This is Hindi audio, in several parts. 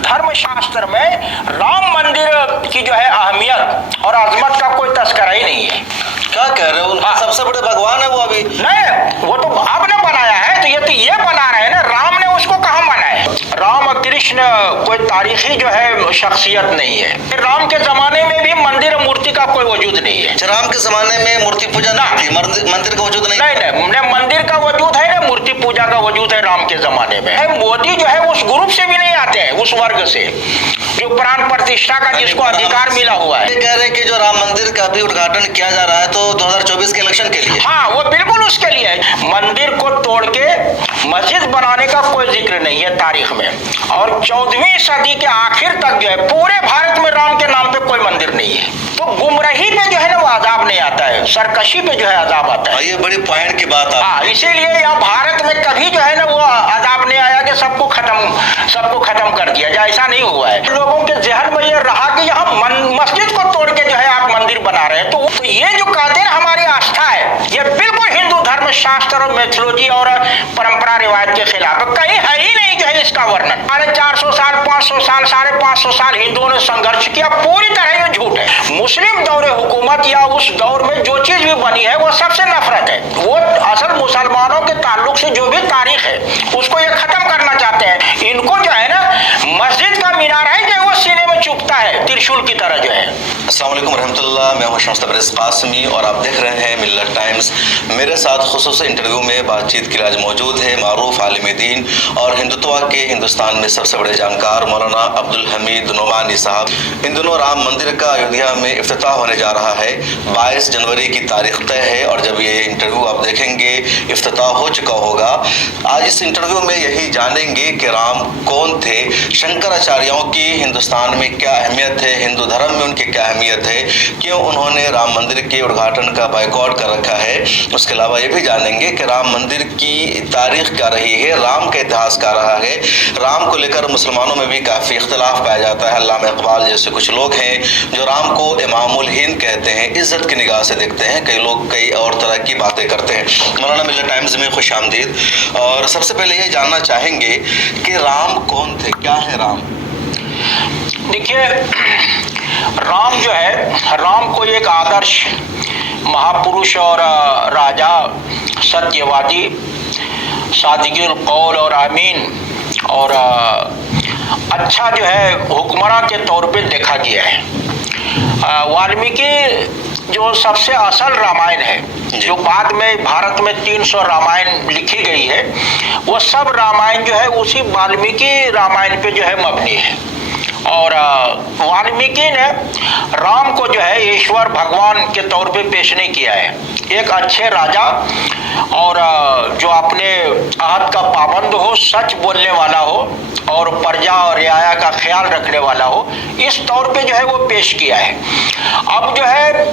धर्मशास्त्र में राम मंदिर की जो है अहमियत और अजमत का कोई तस्करा ही नहीं है। क्या कह रहे हो? हाँ। सबसे बड़े भगवान है वो अभी। नहीं, वो तो आपने बनाया है, तो ये बना रहे हैं ना, राम ने उसको कहाँ माना है? राम और कृष्ण कोई तारीखी जो है शख्सियत नहीं है। राम के जमाने में भी मंदिर मूर्ति का कोई वजूद नहीं है। राम के जमाने में मूर्ति पूजा नहीं थी, मंदिर का वजूद नहीं। नहीं, मंदिर का वजूद है ना, मूर्ति पूजा का वजूद है राम के जमाने में। मोदी जो है उस ग्रुप से भी नहीं आते हैं, उस वर्ग से जो प्राण प्रतिष्ठा का जिसको अधिकार मिला हुआ है। ये कह रहे हैं कि जो राम मंदिर का भी उद्घाटन किया जा रहा है तो 2024 के इलेक्शन के लिए। हाँ, वो बिल्कुल उसके लिए है। मंदिर को तोड़ के मस्जिद बनाने का कोई जिक्र नहीं है तारीख में। और 14वीं सदी के आखिर तक जो है पूरे भारत में राम के नाम पे कोई मंदिर नहीं है। तो गुमराही पे जो है ना वो अजाब नहीं आता है, सरकशी पे जो है अजाब आता है। ये बड़ी पॉइंट की बात है। हाँ, इसीलिए यहाँ भारत में कभी जो है ना वो अजाब नहीं आया कि सबको खत्म कर दिया जाए, ऐसा नहीं हुआ है। लोगों के जहन में ये रहा कि यहाँ मस्जिद को तोड़ के जो है आप मंदिर बना रहे हैं। तो ये जो कहते हैं हमारी आस्था है, ये बिल्कुल हिंदू धर्म शास्त्र और मैथोलॉजी और परंपरा रिवायत के खिलाफ कहीं है ही नहीं जो है इसका वर्णन। 450 साल, 500 साल, 550 साल हिंदुओं ने संघर्ष किया, पूरी तरह ये झूठ है। मुस्लिम दौरे हुकूमत या उस दौर में जो चीज भी बनी है वो सबसे नफरत है। वो असल मुसलमानों के ताल्लुक से जो भी तारीख है उसको ये खत्म करना चाहते हैं। इनको जो है ना मस्जिद का मीनार है जो वो सीने में चुभता है त्रिशूल की तरह जो है। अस्सलाम वालेकुम रहमतुल्लाह, मैं हूं शम्स तबरेज़ कासमी और आप देख रहे हैं मिल्लत टाइम्स। मेरे साथ खुसूसी इंटरव्यू में बातचीत के लिए आज मौजूद है मारूफ आलिम दीन और हिंदुत्व के हिंदुस्तान में सबसे बड़े जानकार मौलाना अब्दुल हमीद नुमानी साहब। इन दिनों राम मंदिर का अयोध्या में इफ्तिताह होने जा रहा है। 22 जनवरी की तारीख तय है और जब ये इंटरव्यू आप देखेंगे इफ्तिताह हो चुका होगा। आज इस इंटरव्यू में यही जानेंगे कि राम कौन थे, शंकराचार्यों की हिंदुस्तान में क्या अहमियत है, हिंदू धर्म में उनकी क्या अहमियत है, क्यों उन्होंने राम मंदिर के उद्घाटन का बायकॉट कर रखा है। उसके अलावा ये भी जानेंगे कि राम मंदिर की तारीख क्या रही है, राम का इतिहास क्या रहा है। राम को लेकर मुसलमानों में भी काफ़ी इख्तलाफ पाया जाता है। अल्लामा इकबाल जैसे कुछ लोग हैं जो राम को इमामुल हिंद कहते हैं, इज्जत की निगाह से देखते हैं। कई लोग कई और तरह की बातें करते हैं। मौलाना मिल्लत टाइम्स में खुश आमदीद। और सबसे पहले ये जानना चाहेंगे कि राम कौन थे, क्या है राम? देखिए, राम जो है, राम को एक आदर्श महापुरुष और राजा, सत्यवादी, सादिकुल कौल और अमीन और अच्छा जो है हुक्मरान के तौर पे देखा गया है। वाल्मीकि जो सबसे असल रामायण है, जो बाद में भारत में 300 रामायण लिखी गई है, वो सब रामायण जो है उसी वाल्मीकि रामायण पे जो है मबनी है। और वाल्मीकि ने राम को जो है ईश्वर भगवान के तौर पे पेश नहीं किया है। एक अच्छे राजा और जो अपने अहद का पाबंद हो, सच बोलने वाला हो और प्रजा और रियाया का ख्याल रखने वाला हो, इस तौर पे जो है वो पेश किया है। अब जो है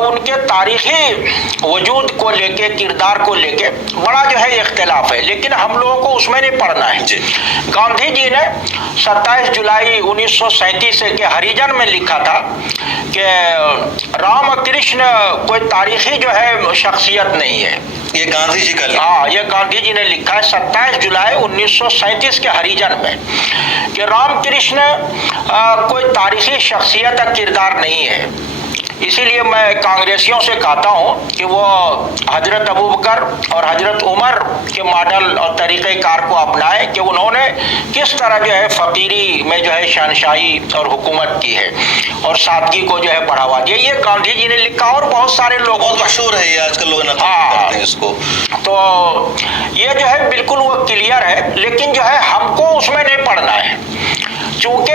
उनके तारीखी वजूद को लेके, किरदार को लेके बड़ा जो है इख्तिलाफ है, लेकिन हम लोगों को उसमें नहीं पढ़ना है। गांधी जी ने 27 जुलाई 1937 के हरिजन में लिखा था कि राम और कृष्ण कोई तारीखी जो है शख्सियत नहीं है। ये गांधी जी का? हाँ, ये गांधी जी ने लिखा है 27 जुलाई 1937 के हरिजन में कि राम कृष्ण कोई तारीखी शख्सियत का किरदार नहीं है। इसीलिए मैं कांग्रेसियों से कहता हूँ कि वो हजरत अबू बकर और हजरत उमर के मॉडल और तरीक़ेकार को अपनाए कि उन्होंने किस तरह जो है फ़कीरी में जो है शहनशाही और हुकूमत की है और सादगी को जो है बढ़ावा दिया। ये गांधी जी ने लिखा और बहुत सारे लोग, बहुत मशहूर है ये, आजकल लोग करते हैं इसको। तो ये जो है बिल्कुल वो क्लियर है, लेकिन जो है हमको उसमें नहीं पढ़ना है। चूंकि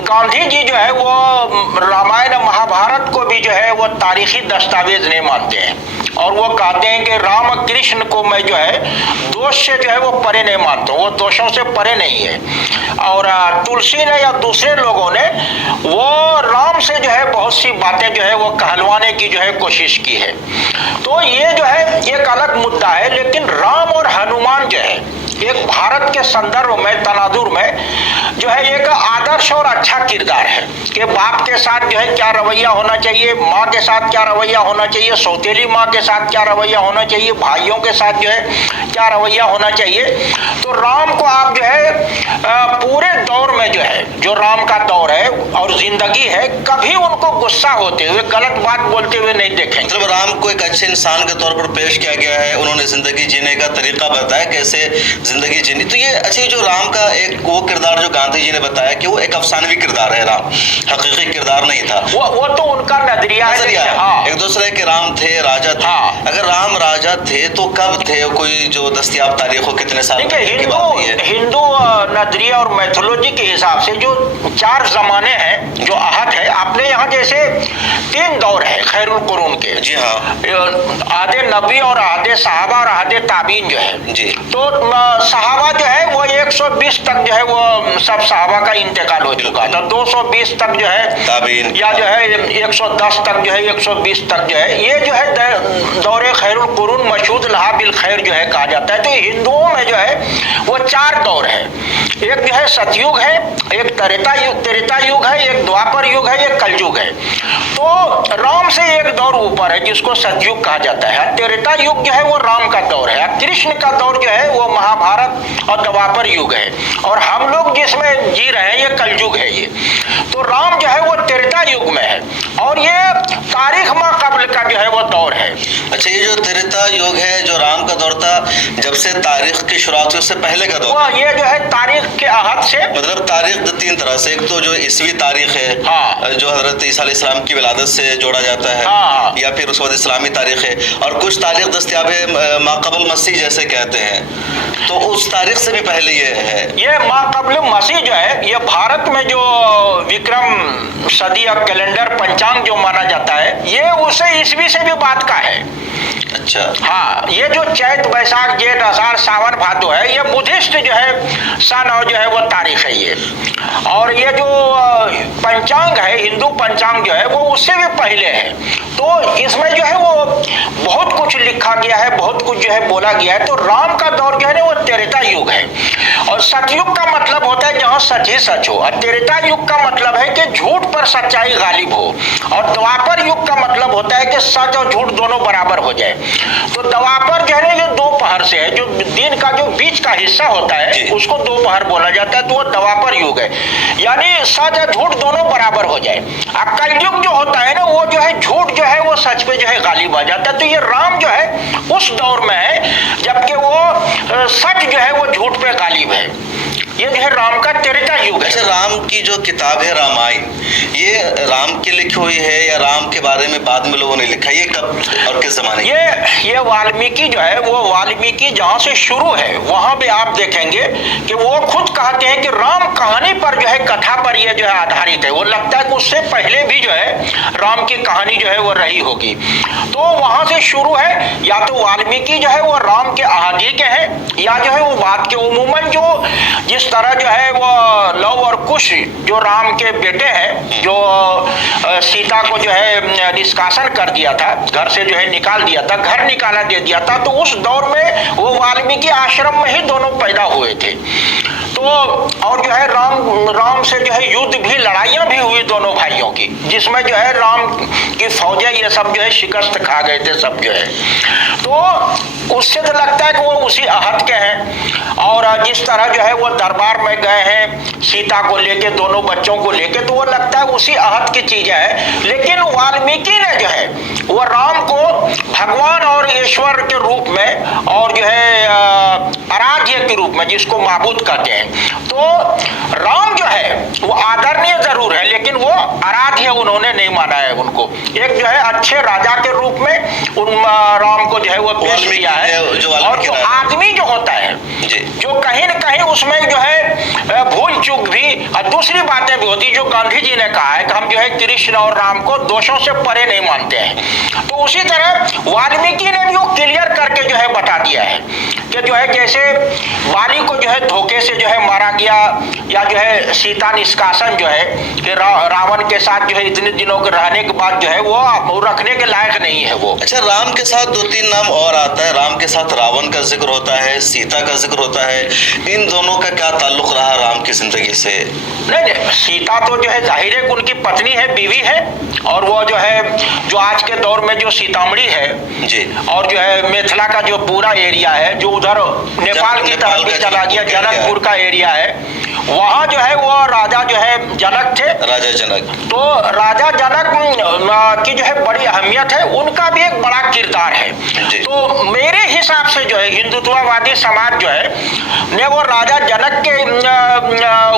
गांधी जी जो है वो रामायण महाभारत को भी जो है वो तारीखी दस्तावेज नहीं मानते हैं और वो कहते हैं कि राम कृष्ण को मैं जो है दोष से जो है वो परे नहीं मानता हूँ, वो दोषों से परे नहीं है। और तुलसी ने या दूसरे लोगों ने वो राम से जो है बहुत सी बातें जो है वो कहलवाने की जो है कोशिश की है। तो ये जो है एक अलग मुद्दा है, लेकिन राम और हनुमान जो है एक भारत के संदर्भ में, तनाजुर में जो है एक आदर्श और अच्छा किरदार है कि बाप के साथ जो है क्या रवैया होना चाहिए, माँ के साथ क्या रवैया होना चाहिए, सौतेली माँ के साथ क्या रवैया होना चाहिए, भाइयों के साथ जो है क्या रवैया होना चाहिए। तो राम को आप जो है पूरे दौर में जो है, जो राम का दौर है और जिंदगी है, कभी उनको गुस्सा होते हुए, गलत बात बोलते हुए नहीं देखेंगे। मतलब राम को एक अच्छे इंसान के तौर पर पेश किया गया है, उन्होंने जिंदगी जीने का तरीका बताया कैसे जिंदगी जीनी। तो ये अच्छी जो राम का एक वो किरदार जो गांधी जी ने बताया कि वो एक अफसानवी किरदार है, राम हकीकी किरदार नहीं था। वो तो उनका नजरिया है। हाँ। एक दूसरे के राम थे, राजा थे। हाँ। अगर राम राजा थे तो कब थे, कोई जो दस्तयाब तारीख हो कितने साल की बात नहीं है। हिंदू नजरिया और मैथोलॉजी के हिसाब से जो 4 जमाने हैं, जो आहद है, अपने यहाँ जैसे 3 दौर है खैरुल कुरून के। जी हाँ। आधे नबी और आधे सहाबा और आधे ताबीन जो है। जी। तो सहाबा जो है वो 120 तक जो है वो सब सहाबा का इंतकाल हो चुका था। 220 तक जो है ताबीन, या जो है 110 तक जो है, 120 तक जो है, ये जो है दौरे खैरुल कुरून मशहूद लहा बिल खैर जो है कहा जाता है। तो हिंदुओं में जो है वो 4 दौर है। एक जो है सतयुग है, एक त्रेता युग है, एक द्वापर युग है, एक कलयुग है। तो राम से एक दौर ऊपर है जिसको सतयुग कहा जाता है। त्रेता युग जो है वो राम का दौर है। कृष्ण का दौर जो है वो महाभारत और द्वापर युग है, और हम लोग जिसमें जी रहे हैं ये कलयुग है। ये तो राम जो है वो त्रेता युग में है, और ये तारीख माह कब्ल का जो है वो दौर है। अच्छा, ये जो त्रेता युग है, जो राम का दौर था, जब से तारीख की शुरुआत हुई उससे पहले का दौर, ये जो है तारीख के आहद से, मतलब तारीख 3 तरह से, एक तो जो ईसवी तारीख है, हाँ, जो हजरत ईसा अलैहिस्सलाम की विलादत से जोड़ा जाता है, हाँ, या फिर उसके बाद इस्लामी तारीख है, और कुछ तारीख दस्तयाब है माक़बल मसीह जैसे कहते हैं। तो उस तारीख से भी पहले ये है। ये माक़बल मसीह जो है, ये भारत में जो विक्रम सदी और कैलेंडर पंचांग जो माना जाता है, ये उसे ईसवी से भी बाद का है। अच्छा। हाँ, ये जो चैत बैसाख जेठ आषाढ़ सावन भादो है, ये बुद्धिस्ट जो है सन और जो है वो तारीख है ये। और ये जो पंचांग है, हिंदू पंचांग जो है वो उससे भी पहले है। तो इसमें जो है वो बहुत कुछ लिखा गया है, बहुत कुछ जो है बोला गया है। तो राम का दौर जो है ना वो त्रेता युग है, और सतयुग का मतलब होता है जहाँ सच ही सच हो, और त्रेता युग का मतलब है कि झूठ पर सच्चाई गालिब हो, और द्वापर युग का मतलब होता है कि सच और झूठ दोनों बराबर हो जाए। तो द्वापर जो है ना, ये 2 पहर से है, जो दिन का जो बीच का हिस्सा होता है उसको 2 पहर बोला जाता है। तो वो द्वापर युग है, यानी सच और झूठ दोनों बराबर हो जाए। अब कलयुग जो होता है ना, वो जो है झूठ जो है वो सच पे जो है गालिब आ जाता है। तो ये राम जो है उस दौर में है जबकि वो सच जो है वो झूठ पे गालिब है। ये जो है राम का त्रेता युग है। अच्छा, राम की जो किताब है रामायण, ये राम की लिखी हुई है या राम के बारे में बाद में लोगों ने लिखा? ये कब और किस जमाने की? ये वाल्मीकि जो है वो वाल्मीकि जहाँ से शुरू है वहां भी आप देखेंगे कि वो खुद कहते हैं कि राम कहानी पर जो है, कथा पर ये जो है आधारित है। वो लगता है कि उससे पहले भी जो है राम की कहानी जो है वो रही होगी। तो वहां से शुरू है, या तो वाल्मीकि जो है वो राम के आदि के हैं, या जो है वो बाद के। उमूमन जो जिस तरह जो है वो लव और कुश जो राम के बेटे हैं, जो सीता को जो है निष्कासन कर दिया था, घर से जो है निकाल दिया था, घर निकाला दे दिया था, तो उस दौर में वो वाल्मीकि आश्रम में ही दोनों पैदा हुए थे। तो और जो है राम से जो है युद्ध भी, लड़ाइयां भी हुई दोनों भाइयों की, जिसमें जो है राम की फौजें ये सब जो है शिकस्त खा गए थे सब जो है। तो उससे तो लगता है कि वो उसी आहत के हैं। और जिस तरह जो है वो दरबार में गए हैं सीता को लेके, दोनों बच्चों को लेके, तो वो लगता है उसी आहत की चीजें है। लेकिन वाल्मीकि ने जो है वो राम को भगवान और ईश्वर के रूप में, और जो है आराध्य के रूप में, जिसको माबूद कहते हैं, तो राम जो है वो आदरणीय जरूर है, लेकिन वो आराध्य उन्होंने नहीं माना है उनको। एक जो है अच्छे राजा के रूप में उन राम को जो है वो पेश किया है। और जो आदमी जो होता है, जो कहीं न कहीं उसमें जो है भूल चूक भी और दूसरी बातें भी होती, जो गांधी जी ने कहा है कि हम जो है कृष्ण और राम को दोषों से परे नहीं मानते हैं। तो उसी तरह वाल्मीकि ने भी वो क्लियर करके जो है बता दिया है कि जो है जैसे बाली को जो है धोखे से जो है मारा गया, या जो है सीता निष्कासन जो है कि रावण के साथ जो है इतने दिनों के रहने के बाद जो है वो रखने के लायक नहीं है वो। अच्छा, राम के साथ 2-3 नाम और आता है। राम के साथ रावण का जिक्र होता है, सीता का जिक्र होता है। इन दोनों का क्या ताल्लुक रहा राम की जिंदगी से? नहीं, सीता तो जो है जाहिर है उनकी पत्नी है, बीवी है, और वो जो है जो आज के दौर में जो सीतामढ़ी है जी, और जो है मिथिला का जो पूरा एरिया है जो उधर नेपाल की तरफ भी चला गया, जनकपुर का एरिया है, वहाँ जो है वो राजा जो है जनक थे, राजा जनक। तो राजा जनक की जो है बड़ी अहमियत है, उनका भी एक बड़ा किरदार है। तो मेरे हिसाब से जो है हिंदुत्ववादी समाज जो है ने वो राजा जनक के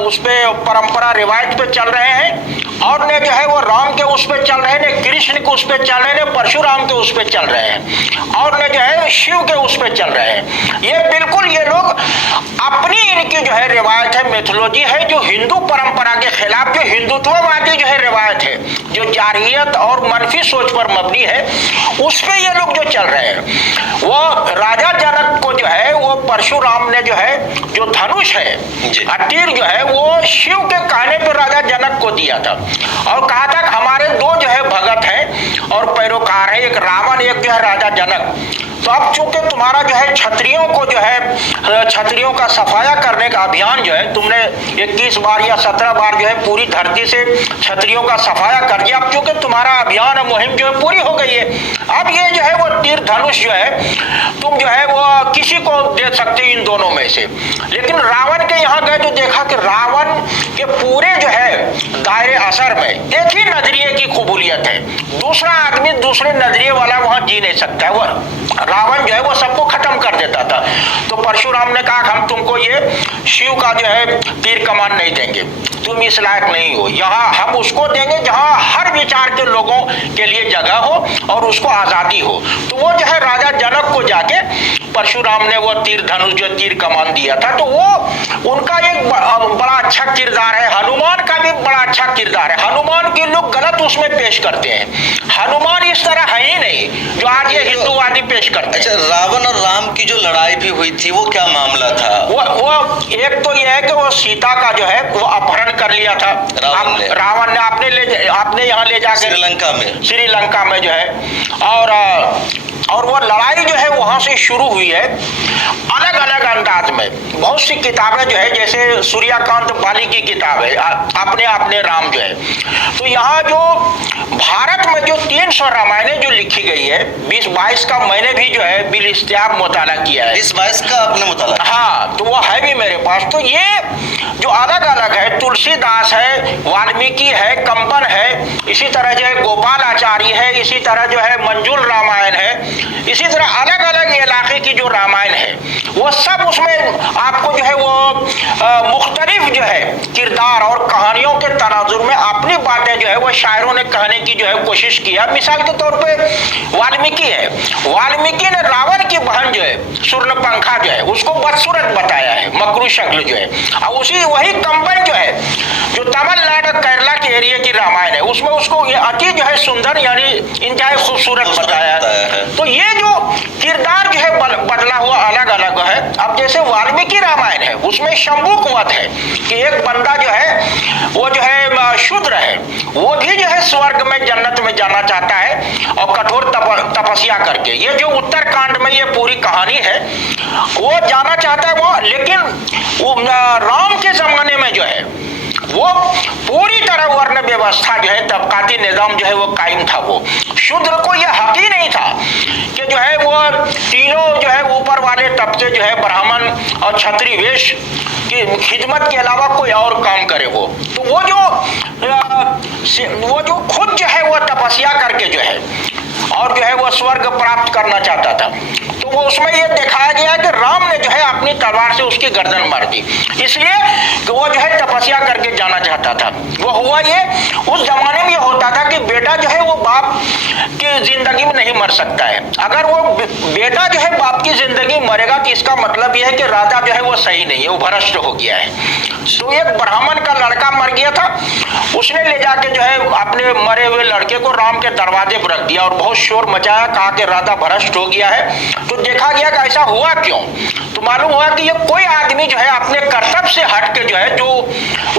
उस पे परंपरा रिवायत पे चल रहे हैं, और ने जो है वो राम के उस पे चल रहे हैं, ने कृष्ण के उस पे चल रहे हैं, ने परशुराम के उस पे चल रहे हैं, और ने जो है शिव के उस पे चल रहे हैं। ये बिल्कुल ये लोग अपनी इनकी जो है रिवायत है, मिथोलॉजी है, जो हिंदू परंपरा के खिलाफ जो हिंदुत्ववादी जो है रिवायत है, जो जारहियत और मनफी सोच पर मबनी है, उस पे ये लोग जो चल रहे हैं। वो राजा जनक को जो है वो परशुराम ने जो है जो धनुष है, तीर जो है वो शिव के कहने पर राजा जनक को दिया था, और कहा था हमारे दो जो है भगत हैं और पैरोकार है, एक रावण एक जो है राजा जनक। तो अब चूंकि तुम्हारा जो है क्षत्रियों को जो है क्षत्रियों का सफाया करने का अभियान जो है तुमने 21 बार या 17 बार जो है पूरी धरती से क्षत्रियों का सफाया कर दिया, अब चूंकि तुम्हारा अभियान मुहिम जो है पूरी हो गई है, अब ये जो है वो तीर धनुष जो है तुम जो है वो किसी को दे सकते हो इन दोनों में से। लेकिन रावण के यहाँ गए तो देखा कि रावण के पूरे जो है दायरे असर में एक ही नजरिए की कबूलियत है, दूसरा आदमी दूसरे नजरिए वाला वहां जी नहीं सकता है। वो रावण जो है वो सबको खत्म कर देता था। तो परशुराम ने कहा हम तुमको ये शिव का जो है तीर कमान नहीं देंगे, तुम इस लायक नहीं हो, यहाँ हम उसको देंगे जहाँ हर विचार के लोगों के लिए जगह हो और उसको आजादी हो। तो वो जो है राजा जनक को जाके परशुराम ने वो तीर धनुष जो तीर कमान दिया था, तो वो उनका एक बड़ा अच्छा किरदार है। हनुमान का भी बड़ा अच्छा किरदार है। हनुमान के लोग गलत उसमें पेश करते हैं, हनुमान इस तरह है ही नहीं जो आज ये हिंदूवादी पेश करते हैं। अच्छा, रावण और राम की जो लड़ाई भी हुई थी वो क्या मामला था? वो एक तो ये है कि वो सीता का जो है वो अपहरण कर लिया था रावण ने, आपने यहाँ ले जाकर श्रीलंका में जो है, और वो लड़ाई जो है वहां से शुरू हुई है अलग अलग अंदाज में। बहुत सी किताबें जो है जैसे सूर्यकांत बाली की किताब है अपने अपने राम जो है, तो यहाँ जो भारत में जो 300 रामायणें जो लिखी गई है 20-22 का मैंने भी जो है बिल इस्तियाब मुताला किया है। 20-22 का आपने मुताला? हाँ, तो वो है भी मेरे पास। तो ये जो अलग अलग है, तुलसीदास है, वाल्मीकि है, कंबन है, इसी तरह जो है गोपाल आचार्य है, इसी तरह जो है मंजुल रामायण है, इसी तरह अलग अलग इलाके की जो रामायण है वो सब उसमें आपको जो है वो मुख्तलिफ जो है किरदार और कहानियों के तनाजुर में अपनी बातें जो है वो शायरों ने कहने की जो है कोशिश किया। मिसाल के तौर पे वाल्मीकि है, वाल्मीकि ने रावण की बहन जो है सूर्यपंखा जो है उसको बदसूरत बताया है, मकरू शक्ल जो है, और उसी वही कंबन जो है जो तमिलनाडु केरला के एरिया की रामायण है उसमें उसको अति जो है सुंदर यानी इंतहाई खूबसूरत बताया है। तो ये जो किरदार जो है बदला हुआ अलग अलग है। अब जैसे वाल्मीकि रामायण है उसमें शंभुक वध है कि एक बंदा जो है वो जो है शूद्र है, वो भी जो है स्वर्ग में जन्नत में जाना चाहता है और कठोर तपस्या करके, ये जो उत्तरकांड में ये पूरी कहानी है वो जाना चाहता है वो, लेकिन वो राम के जमाने में जो है वो पूरी तरह वर्ण व्यवस्था जो है तबकाती निजाम जो है वो कायम था। वो शूद्र को यह हक ही नहीं था कि जो है वो तीनों जो है ऊपर वाले तबके जो है ब्राह्मण और क्षत्रिय वेश की खिदमत के अलावा कोई और काम करे। वो तो वो जो खुद जो है वो तपस्या करके जो है और जो है वो स्वर्ग प्राप्त करना चाहता था, तो वो उसमें ये दिखाया गया कि राम ने जो है अपनी तलवार से उसकी गर्दन मार दी, इसलिए कि वो जो है तपस्या करके जाना चाहता था। वो हुआ ये, उस जमाने में ये होता था कि बेटा जो है वो बाप की जिंदगी में नहीं मर सकता है। अगर वो बेटा जो है बाप की जिंदगी मरेगा तो इसका मतलब यह है कि राजा जो है वो सही नहीं है, वो भ्रष्ट हो गया है। तो एक ब्राह्मण का लड़का मर गया था, उसने ले जाके जो है अपने मरे हुए लड़के को राम के दरवाजे पर रख दिया और बहुत शोर मचाया, कहा कि राजा भ्रष्ट हो गया है। तो देखा गया कि ऐसा हुआ क्यों, तो मालूम हुआ कि ये कोई आदमी जो है अपने कर्तव्य से हट के जो है, जो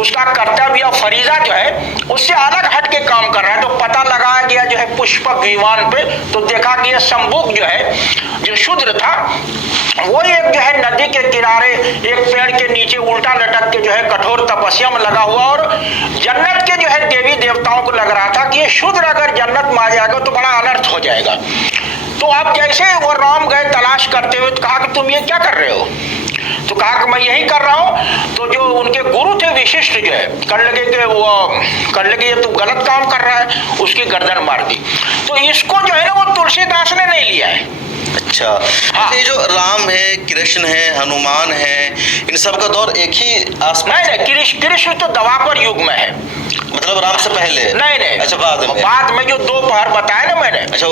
उसका कर्तव्य या फरीजा जो है उससे अलग हट के काम कर रहा है। तो पता लगाया गया जो है पुष्पक विमान पे, तो देखा कि ये शंभुक जो है, जो शूद्र था, वो एक जो है नदी के किनारे एक पेड़ के नीचे उल्टा लटक के जो है कठोर तपस्या में लगा हुआ, और जन्नत के जो है देवी देवताओं को लग रहा था कि ये शूद्र अगर जन्नत में आ जाएगा तो बड़ा अनर्थ हो जाएगा। तो अब जैसे वो राम गए तलाश करते हुए, तो कहा कि तुम ये क्या कर रहे हो, तो कहा कि मैं यही कर रहा हूं। तो जो उनके गुरु थे विशिष्ट जो है, कर लगे कि वो कर लगे ये तो गलत काम कर रहा है, उसकी गर्दन मार दी। तो इसको जो है ना वो तुलसीदास ने नहीं लिया है। अच्छा, हाँ। ये जो राम है, कृष्ण है, हनुमान है, इन सब का दौर एक ही आसपास? नहीं, कृष्ण तो द्वापर युग में है, मतलब राम से पहले? नहीं। अच्छा, बाद में जो दो पहर बताया ना मैंने, अच्छा,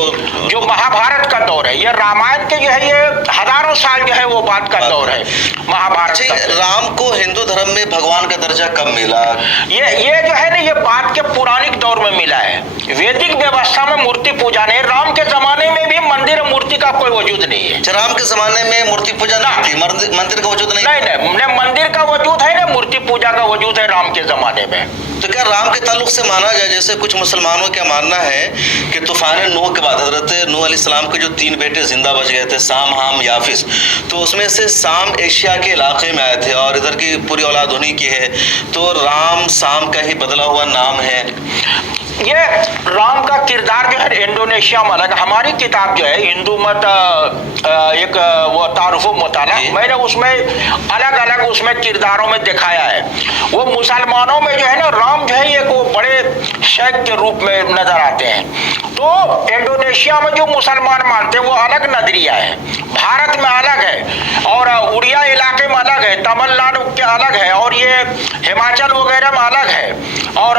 जो महाभारत का दौर है, ये रामायण के जो है ये हजारों साल जो है वो बात का दौर है, महाभारत का। राम को हिंदू धर्म में भगवान का दर्जा कब मिला? ये जो है ना ये बात के पौराणिक दौर में मिला है। वैदिक व्यवस्था में मूर्ति पूजा नहीं, राम के जमाने में भी मंदिर मूर्ति का कोई वजूद नहीं है। राम के जमाने में मूर्ति पूजा नहीं थी, मंदिर का वजूद नहीं? नहीं, मंदिर का वजूद है ना, मूर्ति पूजा का वजूद है राम के जमाने में। तो क्या राम के ताल्लुक से माना जाए, जैसे कुछ मुसलमानों का मानना है कि तूफान नूह के बाद हजरत नूह अलैहिस्सलाम के जो 3 बेटे जिंदा बच गए थे, साम, हाम, याफिस, तो उसमें से साम एशिया के इलाके में आए थे और इधर की पूरी औलाद उन्हीं की है, तो राम साम का ही बदला हुआ नाम है। ये राम का किरदार जो है इंडोनेशिया में अलग, हमारी किताब जो है हिंदू मत एक वो तारुफो मुताला, मैंने उसमें अलग अलग उसमें किरदारों में दिखाया है। वो मुसलमानों में जो है ना राम जो है एक वो बड़े शेख के रूप में नजर आते हैं। तो इंडोनेशिया में जो मुसलमान मानते हैं वो अलग नजरिया है, भारत में अलग है, और उड़िया इलाके में अलग है, तमिलनाडु के अलग है, और ये हिमाचल वगैरह में अलग है, और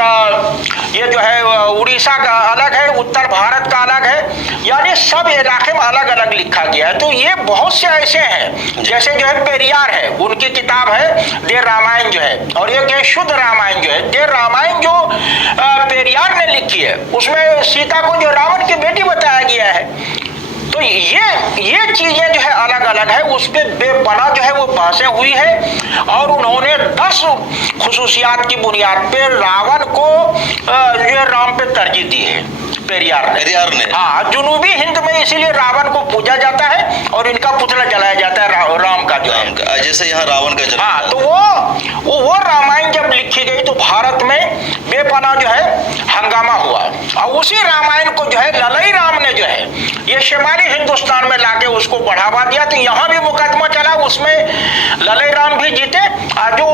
ये जो है उड़ीसा का अलग है, उत्तर भारत का अलग है, यानी सब इलाके में अलग अलग लिखा गया है। तो ये बहुत से ऐसे हैं, जैसे जो है पेरियार है, उनकी किताब है देर रामायण जो है, और एक है शुद्ध रामायण जो है। देर रामायण जो पेरियार ने लिखी है उसमें सीता को जो रावण की बेटी बताया गया है। तो ये चीजें जो है अलग अलग है, उस पे बेपना जो है वो बहसें हुई है, और उन्होंने 10 खुसूसियात की बुनियाद पे रावण को जो राम पे तरजीह दी है पेरियार ने। हाँ, जुनूबी हिंद में इसीलिए रावण को पूजा जाता है और इनका पुतला जलाया जाता है राम का जो है, जैसे यहाँ रावण का जन्म। हाँ, तो वो रामायण जब लिखी गई तो भारत में बेपना जो है हंगामा हुआ, और उसी रामायण को जो है ललई राम ने जो है ये शिमाली हिंदुस्तान में लाके उसको बढ़ावा दिया। तो यहाँ भी मुकदमा चला, उसमें ललई राम भी जीते, और जो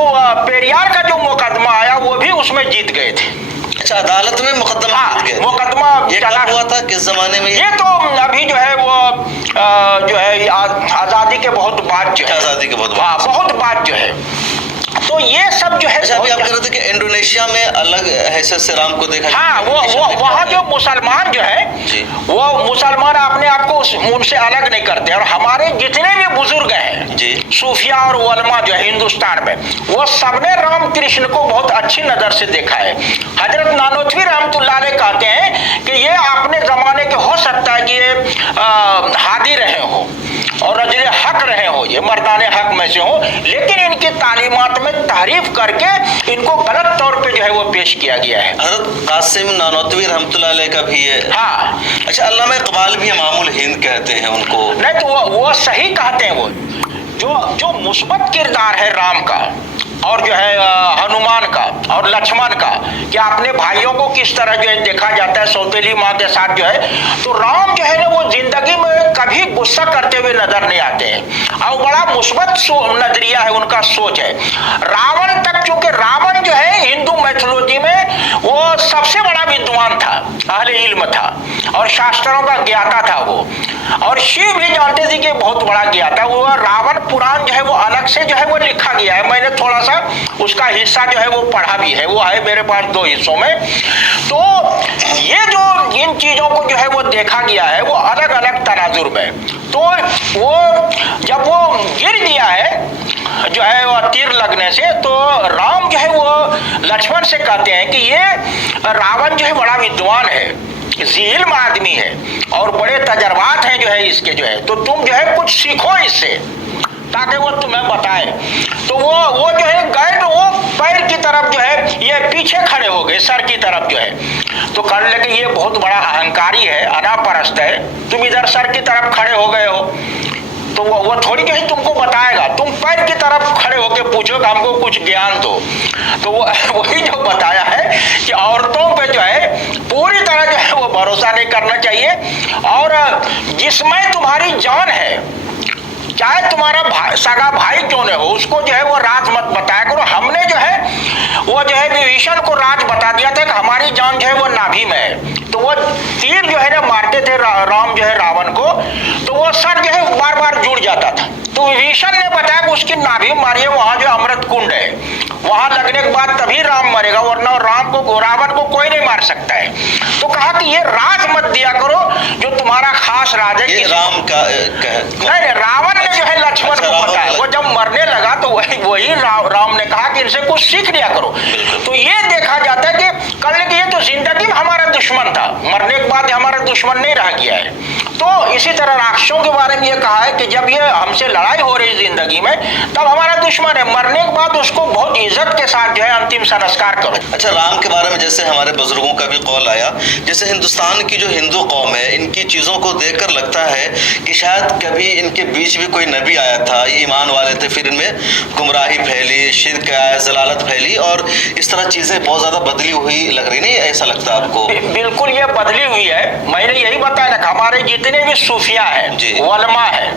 पेरियार का जो मुकदमा आया वो भी उसमें जीत गए थे। अच्छा, अदालत में मुकदमा मुकदमा चला हुआ था किस जमाने में? ये तो अभी जो है वो जो है आजादी के बहुत बाद जो है, आजादी के बहुत बाद जो है, तो ये सब जो है। अभी आप कह रहे थे कि इंडोनेशिया में अलग हैसियत से राम को देखा। हाँ, वो वहाँ जो मुसलमान जो है वो मुसलमान अपने आप को उनसे अलग नहीं करते, और हमारे जितने भी बुजुर्ग हैं सूफिया और उलमा जो है हिंदुस्तान में, वो सबने राम कृष्ण को बहुत अच्छी नजर से देखा है। हजरत नानोतवी रहमतुल्लाह अलैह कहते हैं कि ये अपने जमाने के हो सकता है कि ये हादी रहे हो और रजले हक रहे हो, ये मर्दाने हक में से हो, लेकिन इनकी तालीमात में तारीफ करके इनको गलत तौर पे जो है वो पेश किया गया है। हज़रत कासिम नानोतवी रहमतुल्लाह अलैह का भी है। हाँ, अच्छा, अल्लामा इकबाल भी इमामुल हिंद कहते हैं उनको। नहीं, तो वो सही कहते हैं। वो जो मुस्बत किरदार है राम का और जो है हनुमान का और लक्ष्मण का, कि अपने भाइयों को किस तरह जो है देखा जाता है सौतेली माँ के साथ जो है, तो राम जो है ना वो जिंदगी में कभी गुस्सा करते हुए नजर नहीं आते हैं, और बड़ा मुस्बत नजरिया है उनका, सोच है। रावण तक, चूंकि रावण जो है हिंदू मैथोलॉजी में वो सबसे बड़ा विद्वान था, अहले इल्म था और शास्त्रों का ज्ञाता था वो, और शिव भी जानते थे कि बहुत बड़ा ज्ञाता। वो रावण पुराण जो है वो अलग से जो है वो लिखा गया है, मैंने थोड़ा सा उसका हिस्सा जो है वो पढ़ा भी है, वो है मेरे पास 2 हिस्सों में। तो ये जो इन चीजों को जो है वो देखा गया है वो अलग अलग तनाजुर में। तो वो जब वो गिर गया है जो है वो तीर लगने से, तो राम जो है वो लक्ष्मण से कहते हैं कि ये रावण जो है बड़ा विद्वान है, ज़िल्म आदमी है और बड़े तजर्बात हैं जो है इसके जो है, तो तुम जो है कुछ सीखो इससे ताकि वो तुम्हें बताए। तो वो जो है गए तो वो पैर की तरफ जो है ये पीछे खड़े हो गए, सर की तरफ जो है। तो कहने लगे ये बहुत बड़ा अहंकारी है, अनापरस्त है, तुम इधर सर की तरफ खड़े हो गए हो, तो वो थोड़ी जो है तुमको बताएगा, तुम पैर की तरफ खड़े होके पूछो कि हमको कुछ ज्ञान दो। तो वो वही जो बताया है कि औरतों पे जो है पूरी तरह जो है वो भरोसा नहीं करना चाहिए, और जिसमें तुम्हारी जान है, चाहे तुम्हारा सगा भाई क्यों न हो, उसको जो है वो राज मत बताया करो। हमने जो है वो जो है विभीषण को राज बता दिया था कि हमारी जान जो है वो नाभि में है, तो वो तीर जो है ना मारते थे राम जो है रावण को, तो वो सर जो है बार बार जुड़ जाता था। तो विभीषण ने बताया कि उसकी नाभि मारिए, वहां जो अमृत कुंड है, वहां लगने के बाद तभी राम मरेगा, वरना रावण को कोई नहीं मार सकता है। तो कहा कि ये राज मत दिया करो जो तुम्हारा खास राज है। ये राम का नहीं, रावण ने जो है लक्ष्मण को बताया। वो जब मरने लगा तो वही राम ने कहा कि इनसे कुछ सीख लिया करो। तो ये देखा जाता है कि कल के ये तो जिंदगी में हमारा दुश्मन था, मरने के बाद हमारा दुश्मन नहीं रह गया है। तो इसी तरह राक्षसों के बारे में ये कहा है कि जब ये हमसे लड़ाई हो रही जिंदगी में तब हमारा दुश्मन है, मरने के बाद उसको बहुत इज्जत के साथ जो है अंतिम संस्कार करो। अच्छा, राम के बारे में जैसे हमारे बुजुर्गों का भी कौल आया, जैसे हिंदुस्तान की जो हिंदू कौम है, इनकी चीजों को देखकर लगता है कि शायद कभी इनके बीच भी कोई नबी आया था, ईमान वाले थे, फिर इनमें गुमराही फैली, शिर्क आया, जलालत फैली और इस तरह चीजें बहुत ज्यादा बदली हुई लग रही, नहीं ऐसा लगता आपको? बिल्कुल ये बदली हुई है। मैंने यही बताया ना, हमारे जितने भी सूफिया है, वलमा है,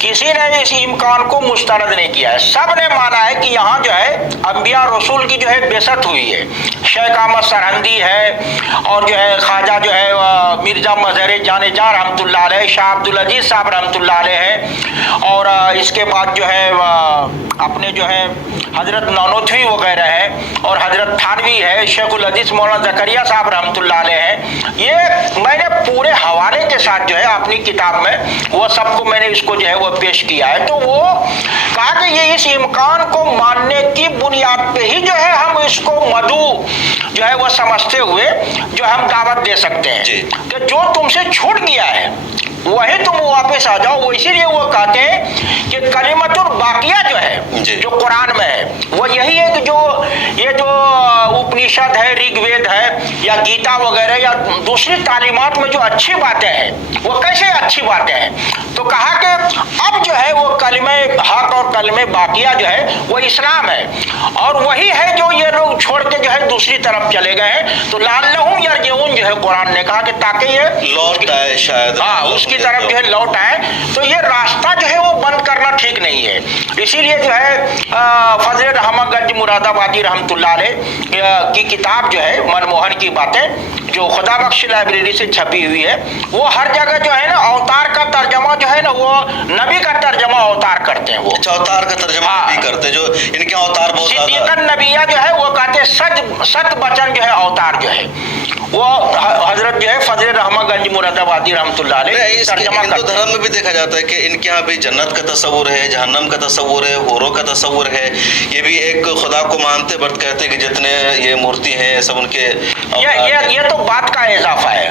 किसी ने इस इम्कान को मुस्तरद नहीं किया है। सब ने माना है कि यहाँ जो है अंबिया रसूल की जो है बेसत हुई है। शेख अहमद सरहंदी है और जो है ख्वाजा जो है मिर्जा मजहर जाने जा रहमतुल्लाह अलैह, शाह अब्दुल अजीज साहब रहमतुल्लाह अलैह है, और इसके बाद जो है अपने जो है हजरत नौनोथवी वगैरह है, और हजरत थानवी है, शेखुल हदीस मौलाना जकरिया साहब रहमतुल्लाह अलैह है। ये मैंने पूरे हवाले के साथ जो है अपनी किताब में वो सबको मैंने इसको जो है वो पेश किया है। तो वो कहा कि ये इस इम्कान को मानने की बुनियाद पे ही जो है हम इसको मधु जो है वो समझते हुए जो हम दावत दे सकते हैं कि जो तुमसे छूट गया है वही तुम वापस आ जाओ। वो इसीलिए वो कहते हैं कि कलिमतुल बाकिया जो है जो कुरान में है वो यही है कि जो ये जो उपनिषद है, ऋग्वेद है या गीता वगैरह या दूसरी तालीमात में जो अच्छी बातें हैं वो कैसे अच्छी बातें हैं, तो कहा कि अब जो है वो कलिमे हक और कलिमे बाकिया जो है वो इस्लाम है, और वही है जो ये लोग छोड़ के जो है दूसरी तरफ चले गए हैं। तो लाल्लहुम यरजिऊन जो है कुरान ने कहा कि ताकि ये लौट आए, शायद उसकी तरफ जो है लौट आए। तो ये रास्ता जो है वो बंद करना ठीक नहीं है। इसीलिए जो है फजल रहमतगंज मुरादाबादी रहमतुल्लाह अलैह की किताब जो है मनमोहन की बातें जो खुदा बख्श लाइब्रेरी से छपी हुई है, वो हर जगह जो है ना अवतार का तर्जमा जो है ना वो नबी का तर्जमा अवतार करते हैं। वो अच्छा, अवतार का तर्जमा नबी करते, जो इनके अवतार बहुत ज्यादा नबिया जो है वो कहते हैं सत वचन जो है अवतार जो है वो हजरत जो है फजल रहमतगंज मुरादाबादी रहमतुल्लाह अलैह हिंदू धर्म में भी देखा जाता है कि इनके यहाँ भी जन्नत का तस्वुर है, जहन्नम का तस्वुर है, होरों का तस्वुर है। ये भी एक खुदा को मानते बट कहते कि जितने ये मूर्ति हैं सब उनके ये तो बात का इजाफा है।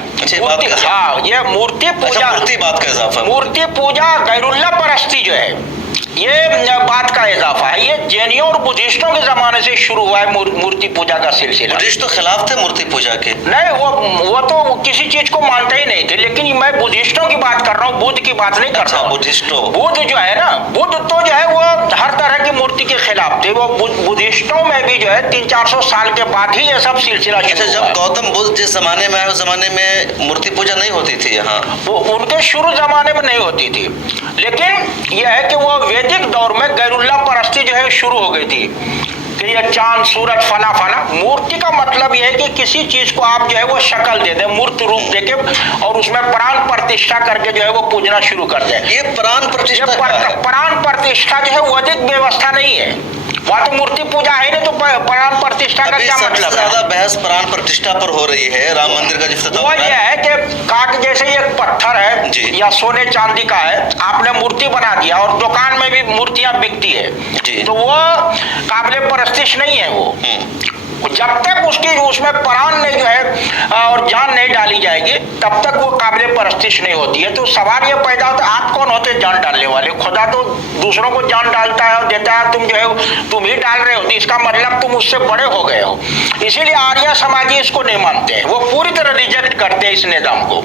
हाँ, ये मूर्ति पूजा, मूर्ति बात का इजाफा, मूर्ति पूजा गैरुल्लाह परस्ती जो है ये बात का इजाफा है। ये जैनियों और बुद्धिस्टों के जमाने से शुरू हुआ है मूर्ति पूजा का सिलसिला। बुद्धिस्ट तो खिलाफ थे मूर्ति पूजा के? नहीं, वो तो किसी चीज को मानते ही नहीं थे, लेकिन मैं बुद्धिस्टों की बात कर रहा हूँ, बुद्ध की बात नहीं कर रहा हूँ। बुद्ध जो है ना, बुद्ध तो जो है वो हर तरह की मूर्ति के खिलाफ थे। वो बुद्धिस्टों में भी जो है 300-400 साल के बाद ही ये सब सिलसिला शुरू। जब गौतम बुद्ध जिस जमाने में आए उस जमाने में मूर्ति पूजा नहीं होती थी यहाँ? वो उनके शुरू जमाने में नहीं होती थी, लेकिन यह है कि वो वैदिक दौर में गैरुल्लाह परस्ती जो है शुरू हो गई थी कि ये चांद सूरज फला फला। मूर्ति का मतलब ये है कि किसी चीज को आप जो है वो शक्ल दे दें, मूर्त रूप देके और उसमें प्राण प्रतिष्ठा करके जो है वो पूजना शुरू कर दें। ये प्राण प्रतिष्ठा प्राण प्रतिष्ठा जो है वैदिक व्यवस्था नहीं है, वहाँ तो मूर्ति पूजा है नहीं, तो प्राण प्रतिष्ठा का क्या मतलब है? ज्यादा बहस प्राण प्रतिष्ठा पर हो रही है। राम मंदिर का जिस वो ये है कि काट जैसे ये पत्थर है या सोने चांदी का है, आपने मूर्ति बना दिया और दुकान में भी मूर्तियां बिकती है, तो वो काबिले परस्तिश नहीं है। वो जब तक उसकी उसमें प्राण नहीं जो है और जान नहीं डाली जाएगी तब तक वो काबिले परस्तिश नहीं होती है। तो सवाल ये पैदा होता है, आप कौन होते जान डालने वाले? खुदा तो दूसरों को जान डालता है और देता है, तुम जो है तुम ही डाल रहे हो, तो इसका मतलब तुम उससे बड़े हो गए हो। इसीलिए आर्य समाजी इसको नहीं मानते हैं, वो पूरी तरह रिजेक्ट करते हैं इस निजाम को।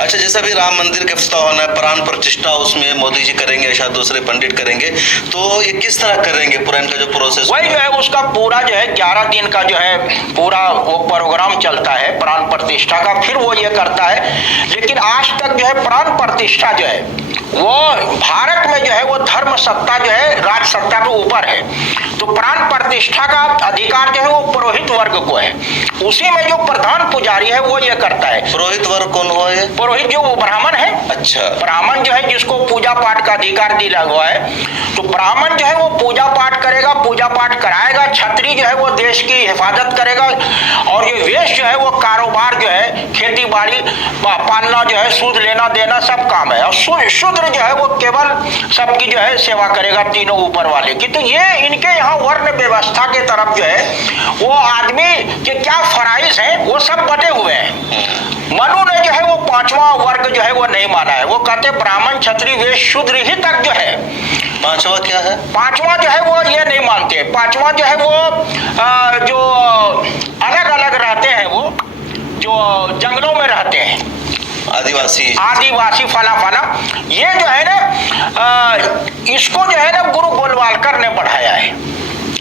अच्छा, जैसा भी राम मंदिर का इफ्तिताह होना है, प्राण प्रतिष्ठा उसमें मोदी जी करेंगे या शायद दूसरे पंडित करेंगे, तो ये किस तरह करेंगे? पूरा इनका जो प्रोसेस वही जो है उसका पूरा जो है 11 दिन का जो है पूरा वो प्रोग्राम चलता है प्राण प्रतिष्ठा का, फिर वो ये करता है। लेकिन आज तक जो है प्राण प्रतिष्ठा जो है वो भारत में जो है वो धर्म सत्ता जो है राज सत्ता के ऊपर है, तो प्राण प्रतिष्ठा का अधिकार जो है वो पुरोहित वर्ग को है। उसी में जो प्रधान पुजारी है वो ये करता है। पुरोहित वर्ग कौन हुआ है? पुरोहित जो वो ब्राह्मण है। अच्छा, ब्राह्मण जो है जिसको पूजा पाठ का अधिकार दिया हुआ है, तो ब्राह्मण जो है वो पूजा पाठ करेगा, पूजा पाठ कराएगा। क्षत्रिय जो है वो देश की हिफाजत करेगा और ये वेश जो है वो कारोबार जो है खेती बाड़ी पालना जो है सूद लेना देना सब काम है। और शूद्र जो है वो केवल सबकी जो है सेवा करेगा तीनों ऊपर वाले की। तो ये इनके यहाँ वर्ण व्यवस्था के तरफ जो है वो आदमी के क्या फराइज हैं वो सब बटे हुए हैं। मनु ने जो है वो 5वां वर्ग जो है वो नहीं माना है, वो कहते ब्राह्मण क्षत्रिय वैश्य शूद्र ही तक जो है। 5वां क्या है? 5वां जो है वो ये नहीं मानते। 5वां जो है वो जो अलग अलग रहते हैं, वो जो जंगलों में रहते हैं, आदिवासी फला फला, ये जो है ना इसको जो है ना गुरु गोलवालकर ने बढ़ाया है।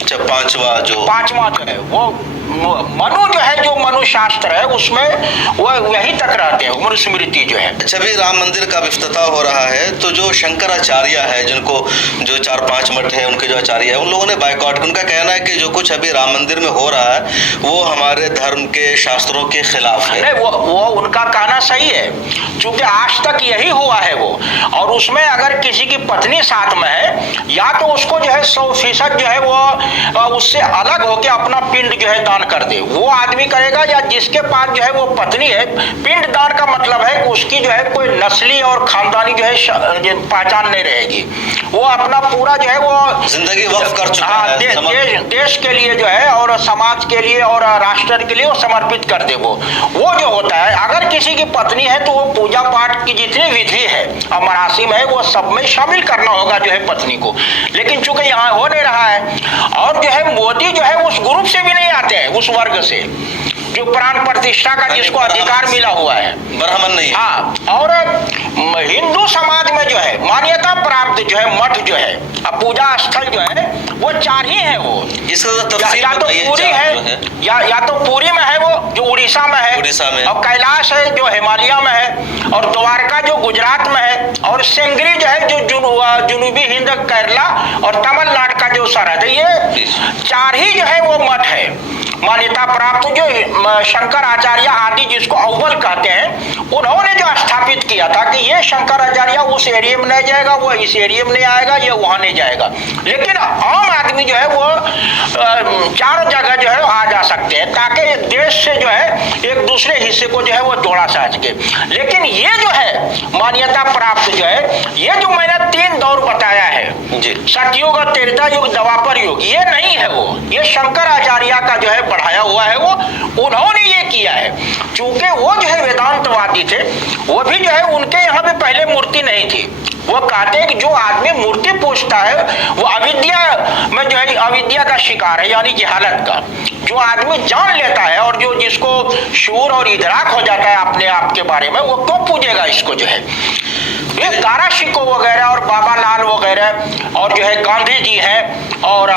अच्छा, 5वां जो है वो मनु जो है जो मनु शास्त्र है उसमें वो वही तक रहते हैं, मनुस्मृति जो है। अच्छा, भी राम मंदिर का इफ्तिताह हो रहा है, तो जो शंकराचार्य है, जिनको जो 4-5 मठ है उनके जो आचार्य है, उन लोगों ने बाइकआउट, उनका कहना है कि जो कुछ अभी राम मंदिर में हो रहा है वो हमारे धर्म के शास्त्रों के खिलाफ है। नहीं, वो उनका कहना सही है, क्योंकि आज तक यही हुआ है वो। और उसमें अगर किसी की पत्नी साथ में है, या तो उसको जो है 100% जो है वो उससे अलग होकर अपना पिंड जो है दान कर दे, वो आदमी करेगा। या जिसके पास जो है वो पत्नी है, पिंड दान का मतलब है कि उसकी जो है कोई नस्ली और खानदानी जो है पहचान नहीं रहेगी, वो अपना पूरा जो है वो जिंदगी वक्फ कर चुका है देश के लिए जो है और समाज के लिए और राष्ट्र के लिए वो समर्पित कर दे। वो जो होता है, अगर किसी की पत्नी है तो वो पूजा पाठ की जितनी विधि है और मरासिम है वो सब में शामिल करना होगा जो है पत्नी को। लेकिन चूंकि यहाँ हो नहीं रहा है, और जो है मोदी जो है उस ग्रुप से भी नहीं आते हैं, उस वर्ग से जो प्राण प्रतिष्ठा का जिसको अधिकार मिला हुआ है, ब्राह्मण नहीं। हाँ, और हिंदू समाज में जो है मान्यता प्राप्त जो है मठ जो है पूजा स्थल जो है वो 4 ही है। वो या तो पुरी है, या तो पुरी में है वो जो उड़ीसा में है, और कैलाश है जो हिमालय में है, और द्वारका जो गुजरात में है, और सेंगरी जो है जो जुनूबी हिंद केरला और तमिलनाडु का जो सरहद है, ये 4 ही जो है वो मठ है मान्यता प्राप्त। जो शंकराचार्य आदि जिसको अव्वल कहते हैं, उन्होंने जो स्थापित किया था कि ये शंकराचार्य उस एरिया में नहीं जाएगा, वो इस एरिया में नहीं आएगा, ये वहां नहीं जाएगा। लेकिन आम आदमी जो है वो चारों जगह जो है आ जा सकते हैं, ताकि देश से जो है एक दूसरे हिस्से को जो है वो जोड़ा जा सके। लेकिन ये जो है मान्यता प्राप्त जो है, ये जो मैंने 3 दौर बताया है, सतयुग, त्रेता युग, द्वापर युग, ये नहीं है वो, ये शंकराचार्य का जो है बढ़ाया हुआ है। वो उन्होंने ये किया है, चूंकि वो जो है वेदांतवादी थे, वो भी जो है उनके यहाँ पे पहले मूर्ति नहीं थी। वो कहते हैं कि जो आदमी मूर्ति पूजता है वो अविद्या में जो है अविद्या का शिकार है, यानी जहालत का। जो आदमी जान लेता है और जो जिसको शूर और इदराक हो जाता है अपने आप के बारे में, वो क्यों पूजेगा इसको जो है। ये दारा शिकोह वगैरह और बाबा लाल वगैरह और जो है गांधी जी हैं और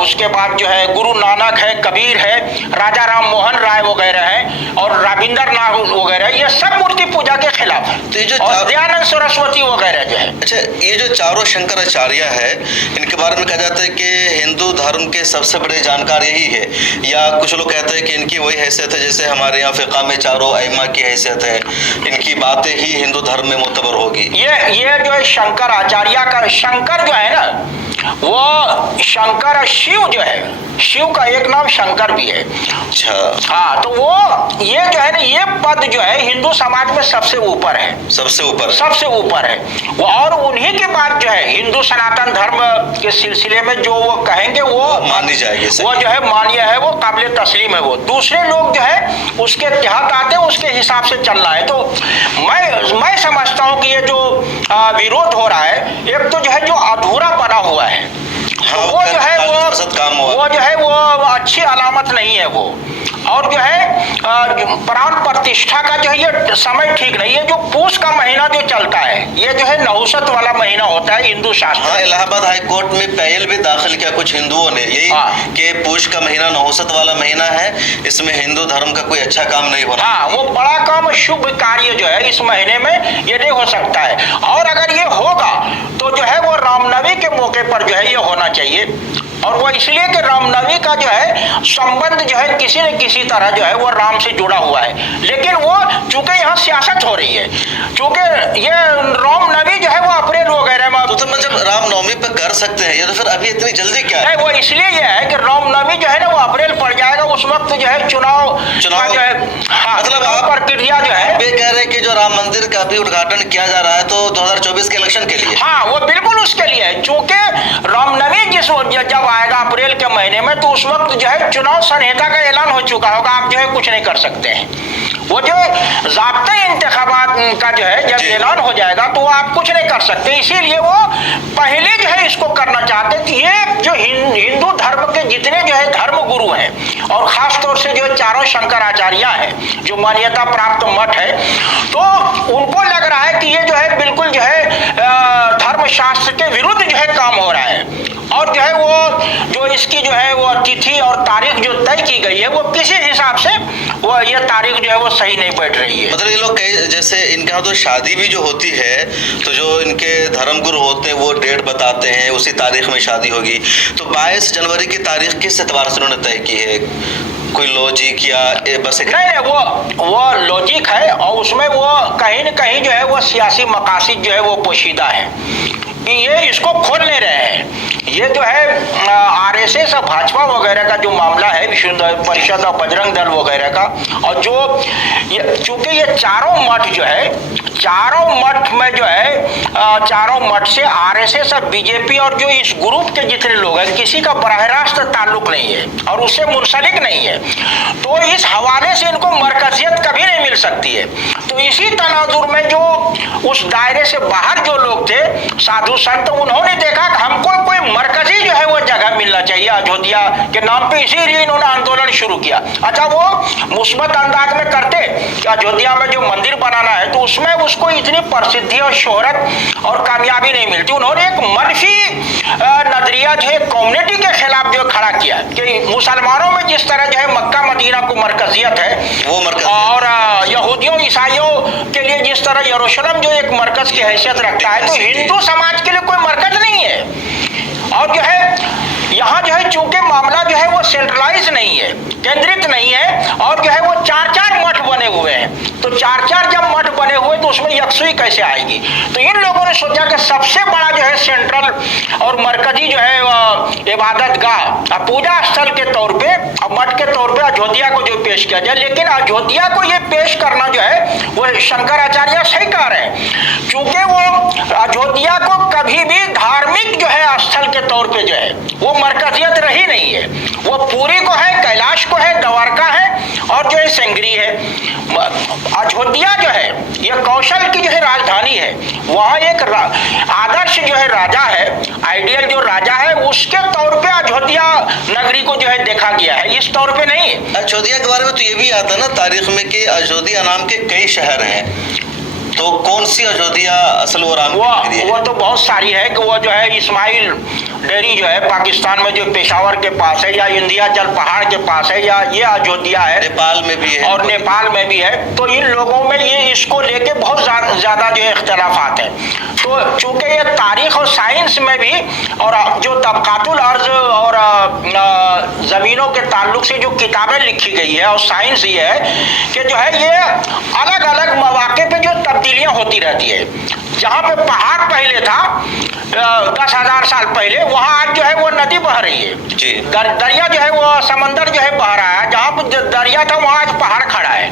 उसके बाद जो है गुरु नानक है, कबीर है, राजा राम मोहन राय वगैरह हैं और रविंद्रनाथ वगैरह, ये सब मूर्ति पूजा के खिलाफ है। तो ये जो और दयानंद सरस्वती वगैरह जो है। अच्छा, ये जो चारों शंकराचार्य है, इनके बारे में कहा जाता है कि हिंदू धर्म के सबसे बड़े जानकार यही है, या कुछ लोग कहते हैं कि इनकी वही हैसियत है जैसे हमारे यहाँ फिक़ा में चारों अइम्मा की हैसियत है, इनकी बातें ही हिंदू धर्म में मुतबर होगी। ये जो है शंकराचार्य का, शंकर जो है ना वो शंकर, शिव जो है, शिव का एक नाम शंकर भी है। अच्छा, हाँ, तो वो ये जो है ना, ये पद जो है हिंदू समाज में सबसे ऊपर है, सबसे ऊपर है वो। और उन्हीं के बाद जो है हिंदू सनातन धर्म के सिलसिले में जो वो कहेंगे वो मानी जाएगी, वो जो है मान्य है, वो काबिल तस्लीम है। वो दूसरे लोग जो है उसके तहत आते हैं, उसके हिसाब से चलना है। तो मैं समझता हूँ कि ये जो विरोध हो रहा है, एक तो जो है जो अधूरा बना हुआ है, हाँ, वो जो है वो जो है वो अच्छी अलामत नहीं है वो। और जो है प्राण प्रतिष्ठा का जो है ये समय ठीक नहीं है। जो पूस का महीना जो चलता है, ये जो है नहुसत वाला महीना होता है हिंदू शास्त्र। हाँ, इलाहाबाद हाई कोर्ट में पहल भी दाखिल किया कुछ हिंदुओं ने, यही कि पूष का महीना नहुसत वाला महीना है, इसमें हिंदू धर्म का कोई अच्छा काम नहीं हो रहा। हाँ, वो बड़ा काम, शुभ कार्य जो है इस महीने में ये नहीं हो सकता है। और अगर ये होगा तो जो है वो रामनवमी के मौके पर जो है ये होना चाहिए। और वो इसलिए कि रामनवमी का जो है संबंध जो है किसी न किसी तरह जो है वो राम से जुड़ा हुआ है। लेकिन वो चूंकि यहाँ सियासत हो रही है, चूंकि ये रामनवमी जो है वो अप्रैल वगैरह में, तो मतलब रामनवमी पे कर सकते हैं, ये तो फिर अभी इतनी जल्दी क्या है? वो इसलिए ये है कि रामनवमी जो है ना वो अप्रैल पड़ जाएगा, उस वक्त जो है चुनाव जो है, हाँ, मतलब आप प्रक्रिया जो है, ये कह रहे हैं कि जो राम मंदिर का अभी उद्घाटन किया जा रहा है तो 2024 के इलेक्शन के लिए? हाँ, वो बिल्कुल उसके लिए है। चूंकि रामनवमी जब आएगा अप्रैल के महीने में, तो उस वक्त जो है चुनाव संहिता का ऐलान हो चुका होगा, आप जो है कुछ नहीं कर सकते हैं। वो जो ज़ाब्ता इंतखाबात का जो है जब ऐलान हो जाएगा तो आप कुछ नहीं कर सकते। इसीलिए वो पहले जो है इसको करना चाहते थे। ये जो हिंदू धर्म के जितने जो है धर्म गुरु हैं, और खास तौर से जो चारों शंकराचार्य हैं, जो मान्यता प्राप्त मठ है, तो उनको लग रहा है कि ये जो है बिल्कुल जो है धर्म शास्त्र के विरुद्ध जो है काम हो रहा है। और जो है वो जो इसकी जो है वो तिथि और तारीख जो तय की गई है, वो किसी हिसाब से वो ये तारीख जो है वो सही नहीं बैठ रही है। मतलब ये लोग जैसे इनके यहाँ तो शादी भी जो होती है, तो जो इनके धर्म गुरु होते हैं वो डेट बताते हैं, उसी तारीख में शादी होगी। तो 22 जनवरी की तारीख किस एतबार से उन्होंने तय की है? कोई लॉजिक या बस एक... नहीं, वो लॉजिक है, और उसमें वो कहीं न कहीं जो है वो सियासी मकासद जो है वो पोशीदा है कि ये इसको खोल नहीं रहे हैं। ये जो है आरएसएस और भाजपा वगैरह का जो मामला है, विश्व परिषद और बजरंग दल वगैरह का, और जो चूंकि ये चारों मठ जो है, चारों मठ में जो है चारों मठ से आरएसएस और बीजेपी और जो इस ग्रुप के जितने लोग हैं, किसी का बराह रास्त ताल्लुक नहीं है और उससे मुंसलिक नहीं है। तो इस हवाले से इनको मरकजियत कभी नहीं मिल सकती है। तो इसी तनाजुर में जो उस दायरे से बाहर जो लोग थे, साधु संत, उन्होंने देखा कि हमको कोई मरकजी जो है वो जगह मिलना चाहिए अयोध्या के नाम पे, इसीलिए इन्होंने आंदोलन शुरू किया। अच्छा, वो मुस्बत अंदाज में करते कि अयोध्या में जो मंदिर बनाना है तो उसमें उसको इतनी प्रसिद्धि और शोहरत और कामयाबी नहीं मिलती। उन्होंने एक मनफी नजरिया जो है कम्युनिटी के खिलाफ जो खड़ा किया कि मुसलमानों में जिस तरह जो है मक्का मदीना को मरकजियत है, वो और यहूदियों ईसाइयों के लिए जिस तरह यरूशलेम जो एक मरकज की हैसियत रखता है, तो हिंदू समाज के लिए कोई मरकज नहीं है। और जो है यहाँ जो है चूंकि मामला जो है वो सेंट्रलाइज नहीं है, केंद्रित नहीं है, और जो है वो 4-4 मठ बने हुए हैं। तो 4-4 जब मठ बने हुए तो उसमें यकसुई कैसे आएगी? तो इन लोगों ने सोचा कि सबसे बड़ा जो है सेंट्रल और मरकजी जो है इबादत गाह, पूजा स्थल के तौर पे, मठ के तौर पे अयोध्या को जो पेश किया जाए। लेकिन अयोध्या को ये पेश करना जो है वो शंकराचार्य सही कह रहे हैं, चूंकि वो अयोध्या को कभी भी धार्मिक जो है स्थल के तौर पे जो है वो मरकजियत रही नहीं है। वो पूरी को है, कैलाश को है, द्वारका है, और जो है सेंगरी है। अयोध्या जो है ये कौशल की जो है राजधानी है। वहाँ एक आदर्श जो है राजा है, आइडियल जो राजा है, उसके तौर पे अयोध्या नगरी को जो है देखा गया है, इस तौर पे नहीं। अयोध्या के बारे में तो ये भी आता है ना तारीख में कि अयोध्या नाम के कई शहर हैं, तो कौन सी अयोध्या असल वो राम के लिए वो तो बहुत सारी है कि वो जो है इस्माइल डेयरी जो है पाकिस्तान में जो पेशावर के पास है, या विंध्याचल पहाड़ के पास है, या ये अयोध्या है, नेपाल में भी है और नेपाल में भी है। तो इन लोगों में ये इसको लेके बहुत ज्यादा जो है इख्तलाफात है। तो चूंकि ये तारीख और साइंस में भी, और जो तबकातुल अर्ज और जमीनों के ताल्लुक से जो किताबें लिखी गई है, और साइंस ये है कि जो है ये अलग अलग मौके पे जो तब्दीलियां होती रहती है। जहाँ पे पहाड़ पहले था 10,000 साल पहले, वहां आज जो है वो नदी बह रही है जी। दरिया जो है वो समंदर जो है बह रहा है। जहाँ पे दरिया था वहां आज पहाड़ खड़ा है।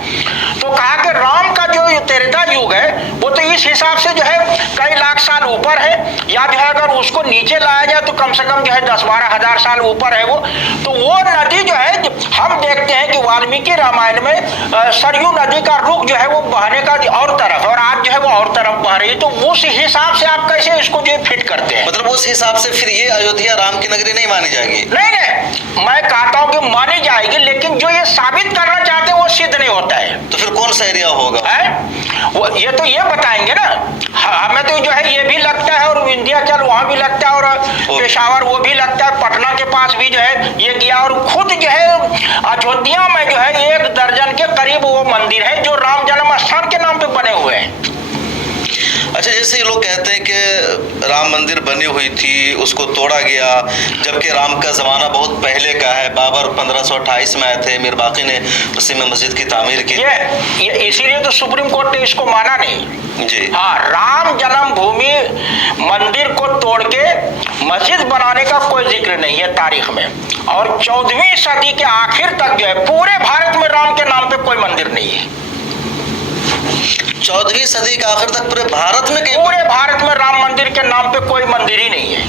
तो कहा कि राम का जो त्रेता युग है वो तो इस हिसाब से जो है कई लाख साल ऊपर है, या जो है अगर उसको नीचे लाया जाए तो कम से कम जो है 10-12 हजार साल ऊपर है वो। तो वो नदी जो है हम देखते हैं कि वाल्मीकि रामायण में सरयू नदी का रुख जो है वो बहने का और तरफ, और आज जो है वो और तरफ बह रही है। तो उस हिसाब से आप कैसे इसको जो फिट करते हैं? मतलब उस हिसाब से फिर ये अयोध्या राम की नगरी नहीं मानी जाएगी? नहीं, मैं कहता हूँ कि मानी जाएगी, लेकिन जो ये साबित करना चाहते हैं वो सिद्ध नहीं होता है। तो फिर कौन सा एरिया होगा? वो ये तो ये बताएंगे ना। हमें तो जो है ये भी लगता है, और विंध्याचल वहाँ भी लगता है, और पेशावर वो भी लगता है, पटना के पास भी जो है ये किया, और खुद जो है अयोध्या में जो है 1 दर्जन के करीब वो मंदिर है जो राम जन्म स्थान के नाम पे बने हुए हैं। अच्छा, जैसे ये लोग कहते हैं कि राम मंदिर बनी हुई थी, उसको तोड़ा गया, जबकि राम का ज़माना बहुत पहले का है। बाबर 1528 में आए थे, मीर बाकी ने उसी में मस्जिद की तामीर की। ये इसीलिए तो सुप्रीम कोर्ट ने इसको माना नहीं जी। हाँ, राम जन्मभूमि मंदिर को तोड़ के मस्जिद बनाने का कोई जिक्र नहीं है तारीख में। और 14वीं सदी के आखिर तक जो है पूरे भारत में राम के नाम पे कोई मंदिर नहीं है। 14वीं सदी के आखिर तक पूरे भारत में पूरे भारत में राम मंदिर के नाम पे कोई मंदिर ही नहीं है।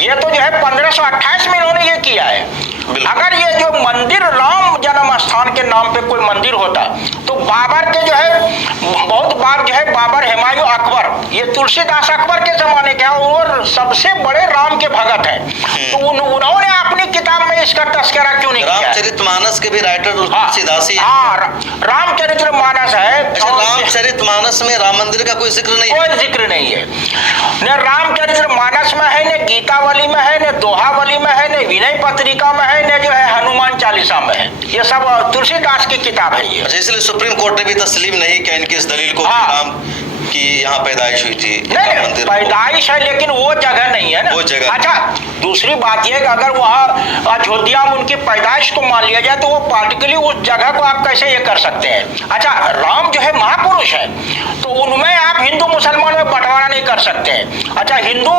ये तो जो है 1528 में इन्होंने ये किया है। अगर ये जो मंदिर राम जन्म स्थान के नाम पे कोई मंदिर होता तो बाबर के जो है बहुत बार जो है बाबर, हुमायूं, अकबर, ये तुलसीदास अकबर के जमाने के और सबसे बड़े राम के भगत हैं। तो उन्होंने अपनी किताब में इसका तस्करा क्यों नहीं किया? रामचरितमानस के भी राइटर तुलसीदास ही। हाँ, रामचरितमानस है। रामचरितमानस में राम मंदिर का कोई जिक्र नहीं है? कोई जिक्र नहीं है। न रामचरितमानस में है, न गीतावली में है, न दोहावली में है, न विनय पत्रिका में है, न जो है हनुमान चालीसा में है। ये सब तुलसीदास की किताब है ये। इसलिए सुप्रीम कोर्ट ने भी तस्लीम नहीं किया इनकी इस दलील को। राम की यहाँ पैदाइश हुई थी। नहीं, पैदाइश है लेकिन वो जगह नहीं है ना। वो जगह। अच्छा, दूसरी बात यह कि अगर वहाँ अयोध्या में उनकी पैदाइश को मान लिया जाए तो वो पार्टिकुलरली उस जगह को आप कैसे ये कर सकते हैं? अच्छा, राम जो है महापुरुष है, तो उनमें आप हिंदू मुसलमान में बंटवारा नहीं कर सकते हैं। अच्छा, हिंदू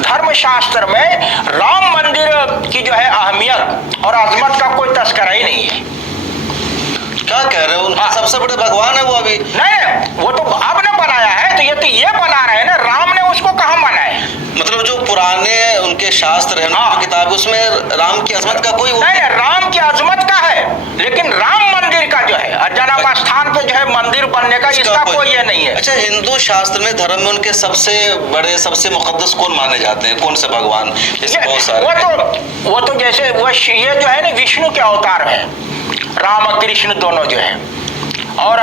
धर्म शास्त्र में राम मंदिर की जो है अहमियत और अजमत का कोई तस्करा ही नहीं है। क्या कह रहे हो? उनके सबसे बड़े भगवान है वो। अभी नहीं, वो तो आपने बनाया है, तो ये बना रहे हैं ना, राम ने उसको कहाँ माना है? मतलब जो पुराने उनके शास्त्र है, किताब, उसमें राम की अजमत का कोई नहीं, राम की अजमत का है, लेकिन राम मंदिर का जो है जन्म स्थान पे जो है मंदिर बनने का इसका कोई ये नहीं है। अच्छा, हिंदू शास्त्र में धर्म में उनके सबसे बड़े सबसे मुकद्दस कौन माने जाते हैं? कौन से भगवान? बहुत सारे। वो तो जैसे ये जो है ना विष्णु के अवतार है, राम और कृष्ण दोनों जो है। और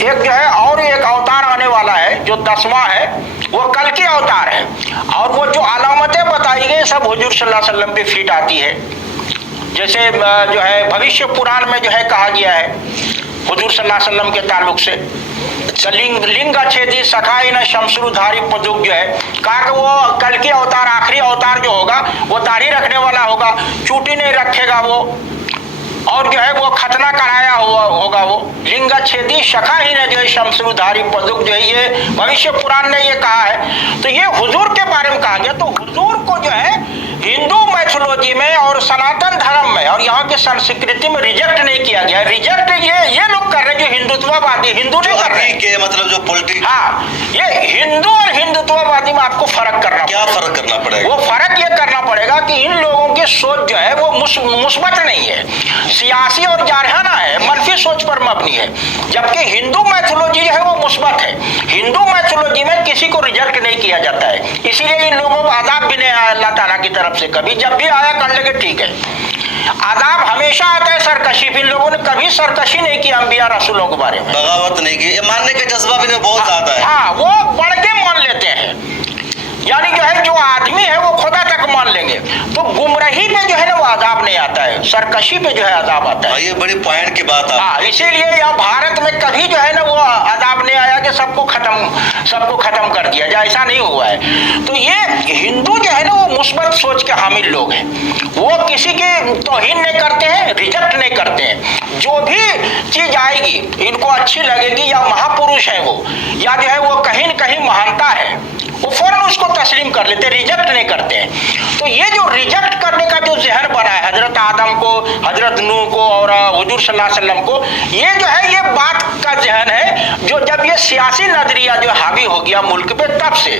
एक जो है और एक अवतार आने वाला है जो 10वां है, वो कल की अवतार है। और वो जो अलामतें बताई गई सब हुजूर सल्लल्लाहु अलैहि वसल्लम पे फिट आती है। जैसे जो है भविष्य पुराण में जो है कहा गया है हुजूर सल्लल्लाहु अलैहि वसल्लम के ताल्लुक से, लिंग छेदी सखाई न शमशुरुधारी पदुक जो है, कहा कि वो कल की अवतार, आखिरी अवतार जो होगा वो दाढ़ी रखने वाला होगा, चूटी नहीं रखेगा वो, और जो है वो खतना कराया हुआ होगा वो। लिंग छेदी शखा ही ने जो है शमशुरुधारी पदुक जो है, ये भविष्य पुराण ने ये कहा है। तो ये हुजूर के बारे में कहा गया। तो हुजूर को जो है हिंदू मैथोलॉजी में और सनातन धर्म में और यहाँ की संस्कृति में रिजेक्ट नहीं किया गया। रिजेक्ट ये लोग कर रहे हैं जो हिंदुत्ववादी, हिंदू नहीं कर रहे के मतलब जो पॉलिटिक्स। हाँ, ये हिंदू और हिंदुत्ववादी में आपको फर्क करना, क्या फर्क करना पड़ेगा? वो फर्क ये करना पड़ेगा कि इन लोगों की सोच जो है वो मुस्बत नहीं है, सियासी और जारहाना है, मनफी सोच पर मबनी है। जबकि हिंदू मैथोलॉजी जो है वो मुस्बत है। हिंदू मैथोलॉजी में किसी को रिजेक्ट नहीं किया जाता है, इसीलिए इन लोगों को आदाब भी नहीं आया अल्लाह ताला की तरफ से। कभी जब भी आया कर लेंगे ठीक है। आदाब हमेशा आता है सरकशी। इन लोगों ने कभी सरकशी नहीं की अंबिया रसूलों के बारे में, बगावत नहीं की, ये मानने का जज्बा भी बहुत ज्यादा है। हाँ, वो बढ़ के मान लेते हैं, यानी जो है जो आदमी है वो खुदा तक मान लेंगे। तो गुमराही पे जो है ना वो आदाब नहीं आता है, सरकशी पे जो है आदाब आता है। ये बड़ी पॉइंट की बात है। हाँ, इसीलिए यहाँ भारत में कभी जो है ना वो आदाब नहीं आया कि सबको खत्म कर दिया जाए, ऐसा नहीं हुआ है। तो ये हिंदू जो है ना वो मुस्बत सोच के हामिल लोग हैं, वो किसी की तौहीन नहीं करते हैं, रिजेक्ट नहीं करते हैं। जो भी चीज आएगी इनको अच्छी लगेगी, या महापुरुष है वो, या जो है वो कहीं न कहीं महानता है, वो फौरन उसको तस्लीम कर लेते, रिजेक्ट नहीं करते हैं। तो ये जो रिजेक्ट करने का जो जहन बना है हजरत आदम को, हजरत नूह को और हुजूर सल्लल्लाहु अलैहि वसल्लम को, ये जो है ये बात का जहन है जो जब ये सियासी नजरिया जो हावी हो गया मुल्क पे तब से।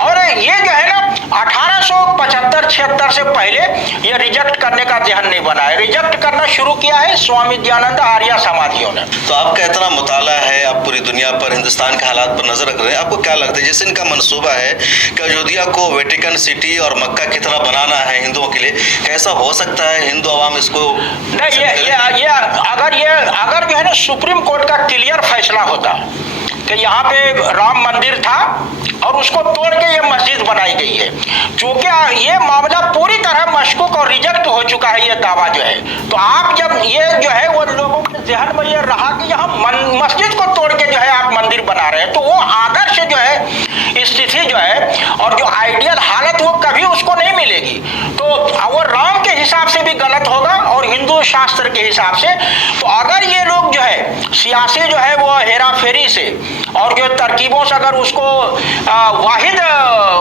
और ये जो है ना 1875-76 से पहले ये रिजेक्ट करने का जहन नहीं बना है, रिजेक्ट करना शुरू किया है स्वामी दयानंद आर्य समाजियों ने। तो आपका इतना मुताला है, आप पूरी दुनिया पर हिंदुस्तान के हालात पर नजर रख रहे हैं, आपको क्या लगता है जैसे इनका मंसूबा है कि अयोध्या को वेटिकन सिटी और मक्का की तरह बनाना है हिंदुओं के लिए, कैसा हो सकता है हिंदू आवाम इसको नहीं? ये अगर जो है ना सुप्रीम कोर्ट का क्लियर फैसला होता कि यहाँ पे राम मंदिर था और उसको तोड़ के ये मस्जिद बनाई गई है, क्योंकि ये मामला पूरी तरह मशकूक और रिजेक्ट हो चुका है ये दावा जो है। तो आप जब ये जो है वो लोगों के जहन में ये रहा कि यहाँ मस्जिद को तोड़ के जो है आप मंदिर बना रहे हैं, तो वो आदर्श जो है स्थिति जो है और जो आइडियल हालत वो कभी उसको नहीं मिलेगी। तो वो राम के हिसाब से भी गलत होगा और हिंदू शास्त्र के हिसाब से। तो अगर ये लोग जो है सियासी जो है वो हेरा फेरी से और जो तरकीबों से अगर उसको वाहिद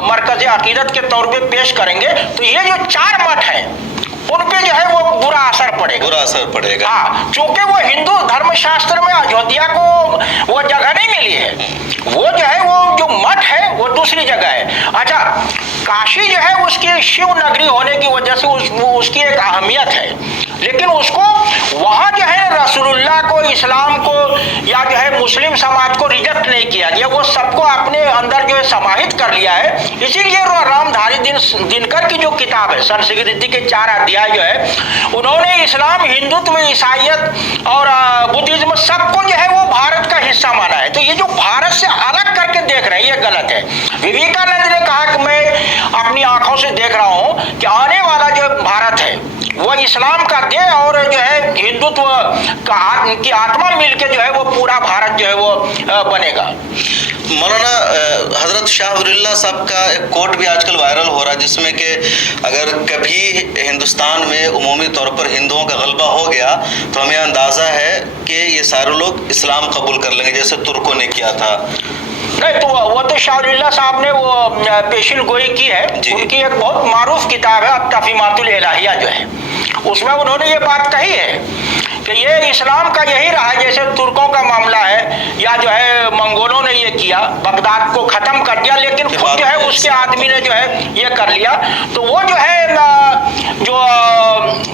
मरकज़ अकीदत के तौर पे पेश करेंगे, तो ये जो 4 मठ हैं उन पे जो है वो बुरा असर पड़ेगा। हाँ, क्योंकि वो हिंदू धर्मशास्त्र में अयोध्या को वो जगह नहीं मिली है, वो जो है वो जो मठ है वो दूसरी जगह है। अच्छा, काशी जो है उसकी शिव नगरी होने की वजह से उसकी एक अहमियत है, लेकिन उसको वहां जो है रसूलुल्लाह को, इस्लाम को या जो है मुस्लिम समाज को रिजेक्ट नहीं किया गया, वो सबको अपने अंदर जो है समाहित कर लिया है। इसीलिए रामधारी दिनकर की जो किताब है संस्कृति के 4 अध्याय जो है, उन्होंने इस्लाम, हिंदुत्व, ईसाइयत और बुद्धिज्म सबको जो है वो भारत का हिस्सा माना है। तो ये जो भारत से अलग करके देख रहे हैं ये गलत है। विवेकानंद ने कहा कि मैं अपनी आंखों से देख रहा हूं कि आने वाला जो भारत है वो इस्लाम का दे और जो है हिंदुत्व का की आत्मा मिलके जो है वो पूरा भारत जो है वो बनेगा। मौलाना हजरत शाह वलीउल्लाह साहब का एक कोट भी आजकल वायरल हो रहा है, जिसमें कि अगर कभी हिंदुस्तान में उमूमी तौर पर हिंदुओं का गलबा हो गया तो हमें अंदाज़ा है कि ये सारे लोग इस्लाम कबूल कर लेंगे, जैसे तुर्कों ने किया था। नहीं, तो वो तो शाह वलीउल्लाह साहब ने वो पेशिल गोई की है, उनकी एक बहुत मारूफ किताब है तफीमातुल इलाहिया जो है, उसमें उन्होंने ये बात कही है कि ये इस्लाम का यही रहा, जैसे तुर्कों का मामला है या जो है मंगोलों ने ये किया, बगदाद को खत्म कर दिया, लेकिन खुद जो है उसके आदमी ने जो है ये कर लिया। तो वो जो है जो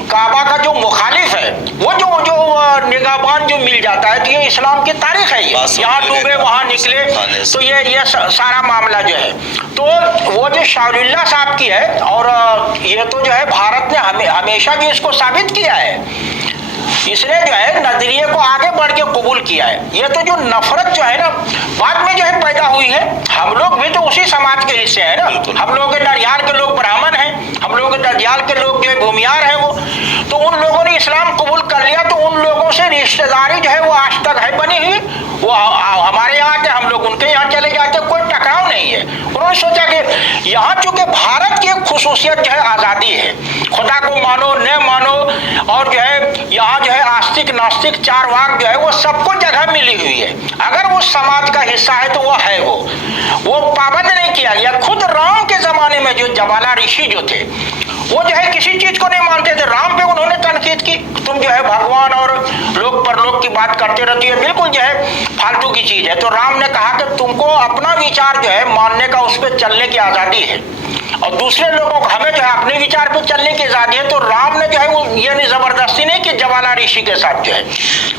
काबा का जो मुखालिफ है वो जो निगाहबान जो मिल जाता है, तो ये इस्लाम की तारीख है, यहाँ डूबे वहां निकले, तो ये सारा मामला जो है, तो वो जो शाह वलीउल्लाह साहब की है। और ये तो जो है भारत ने हमेशा भी इसको साबित किया है, इसने जो है नजरिए को आगे बढ़ के कबूल किया है। ये तो जो नफरत जो है ना बाद में जो है पैदा हुई है, हम लोग भी तो उसी समाज के हिस्से हैं ना, हम लोग के नरियाल के लोग ब्राह्मण हैं, हम लोग के नरियाल के लोग जो है भूमियार हैं, वो तो उन लोगों ने इस्लाम कबूल कर लिया, तो उन लोगों से रिश्तेदारी जो है वो आज तक है बनी हुई। वो हमारे यहाँ आते, हम लोग उनके यहाँ चले जाते, कोई टकराव नहीं है। उन्होंने सोचा कि यहाँ चूंकि भारत की एक खुसूसियत जो है आज़ादी है, खुदा को मानो न मानो, और जो है यहाँ जो है आस्तिक नास्तिक 4 वाक जो है वो सबको जगह मिली हुई है। अगर वो समाज का हिस्सा है तो वो है, वो पाबंद नहीं किया गया। खुद राम के जमाने में जो ज्वाला ऋषि जो थे वो जो है किसी चीज को नहीं मानते थे, राम पे उन्होंने तनकीद की, तुम जो है भगवान और लोक परलोक की बात करते रहती है, बिल्कुल जो है फालतू की चीज है। तो राम ने कहा कि तुमको अपना विचार जो है मानने का, उस पर चलने की आजादी है, और दूसरे लोगों को हमें जो है अपने विचार पे चलने की आजादी है। तो राम ने जो है वो ये नहीं जबरदस्ती नहीं कि ज्वाला ऋषि के साथ जो है।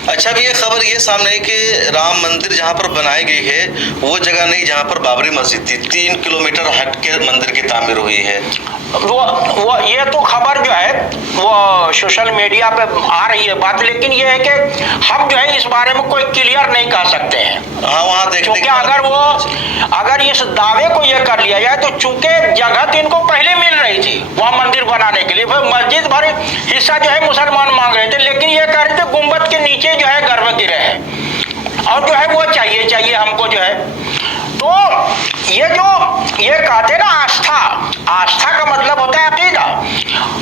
अच्छा, भी ये खबर ये सामने है कि राम मंदिर जहाँ पर बनाई गई है वो जगह नहीं जहाँ पर बाबरी मस्जिद थी, 3 किलोमीटर हट के मंदिर की तामीर हुई है। वो ये तो खबर जो है वो सोशल मीडिया पे आ रही है बात, लेकिन ये है कि हम जो है इस बारे में कोई क्लियर नहीं कह सकते हैं। हाँ, वहाँ देखने क्योंकि अगर इस दावे को ये कर लिया जाए तो चूंकि जगह तो इनको पहले मिल रही थी वहाँ मंदिर बनाने के लिए, मस्जिद भर हिस्सा जो है मुसलमान मांग रहे थे, लेकिन ये कह रहे थे गुम्बद के नीचे जो है गर्भगृह है और जो है वो चाहिए हमको जो है। तो ये कहते हैं ना आस्था का मतलब होता है अकीदा।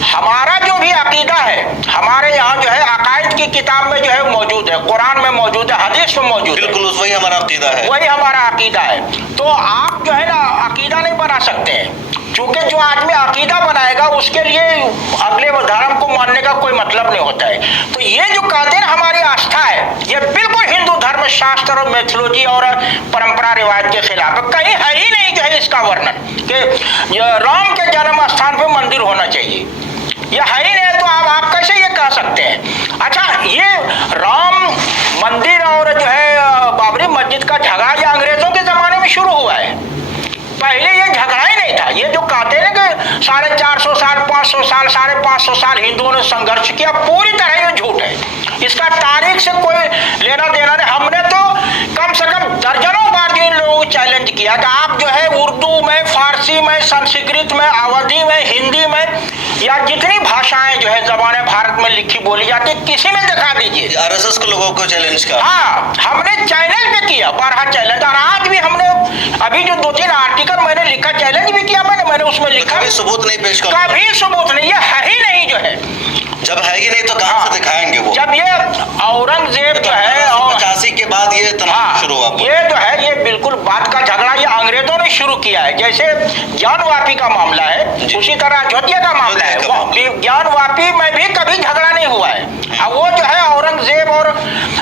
हमारा जो भी अकीदा है हमारे यहाँ जो है अकायद की किताब में जो है मौजूद है, कुरान में मौजूद है, हदीस में मौजूद है, बिल्कुल वही हमारा अकीदा है, वही हमारा अकीदा है। तो आप जो है ना अकीदा नहीं बना सकते हैं, क्योंकि जो आदमी अकीदा बनाएगा उसके लिए अगले धर्म को मानने का कोई मतलब नहीं होता है। तो ये जो कहते हैं हमारी आस्था है ये बिल्कुल हिंदू धर्म शास्त्र और मैथोलॉजी और परंपरा रिवायत के खिलाफ है। कहीं है ही नहीं जो है इसका वर्णन कि राम के जन्म स्थान पे मंदिर होना चाहिए, ये है ही नहीं। तो आप कैसे ये कह सकते हैं? अच्छा, ये राम मंदिर और जो है बाबरी मस्जिद का झगड़ा ये अंग्रेजों के जमाने में शुरू हुआ है, पहले ये झगड़ा ही नहीं था। ये जो कहते हैं कि 450 साल 500 साल 550 साल हिंदुओं ने संघर्ष किया, पूरी तरह ये झूठ है, इसका तारीख से कोई लेना देना नहीं। हमने तो कम से कम दर्जनों बार जो इन लोगों को चैलेंज किया कि आप जो है उर्दू में, फारसी में, संस्कृत में, अवधी में, हिंदी में या जितनी भाषाएं जो है जबाने भारत में लिखी बोली जाती है किसी में दिखा दीजिए। आरएसएस के लोगों को चैलेंज किया, हाँ हमने चैलेंज भी किया, 12 चैलेंज, और आज भी हमने अभी जो 2-3 आर्टिकल मैंने लिखा चैलेंज भी किया मैंने उसमें लिखा, कभी सबूत नहीं पेश कर, कभी सबूत नहीं, ये है ही नहीं जो है। जब है ही नहीं तो कहां से दिखाएंगे वो? जब ये औरंगजेब जो है 85 के बाद ये तनाव शुरू हुआ, ये जो है ये बिल्कुल बात का झगड़ा ये अंग्रेजों ने शुरू किया है। जैसे ज्ञानवापी का मामला है उसी तरह अयोध्या का मामला है, ज्ञानवापी में भी कभी झगड़ा नहीं हुआ है। अब वो जो है औरंगजेब और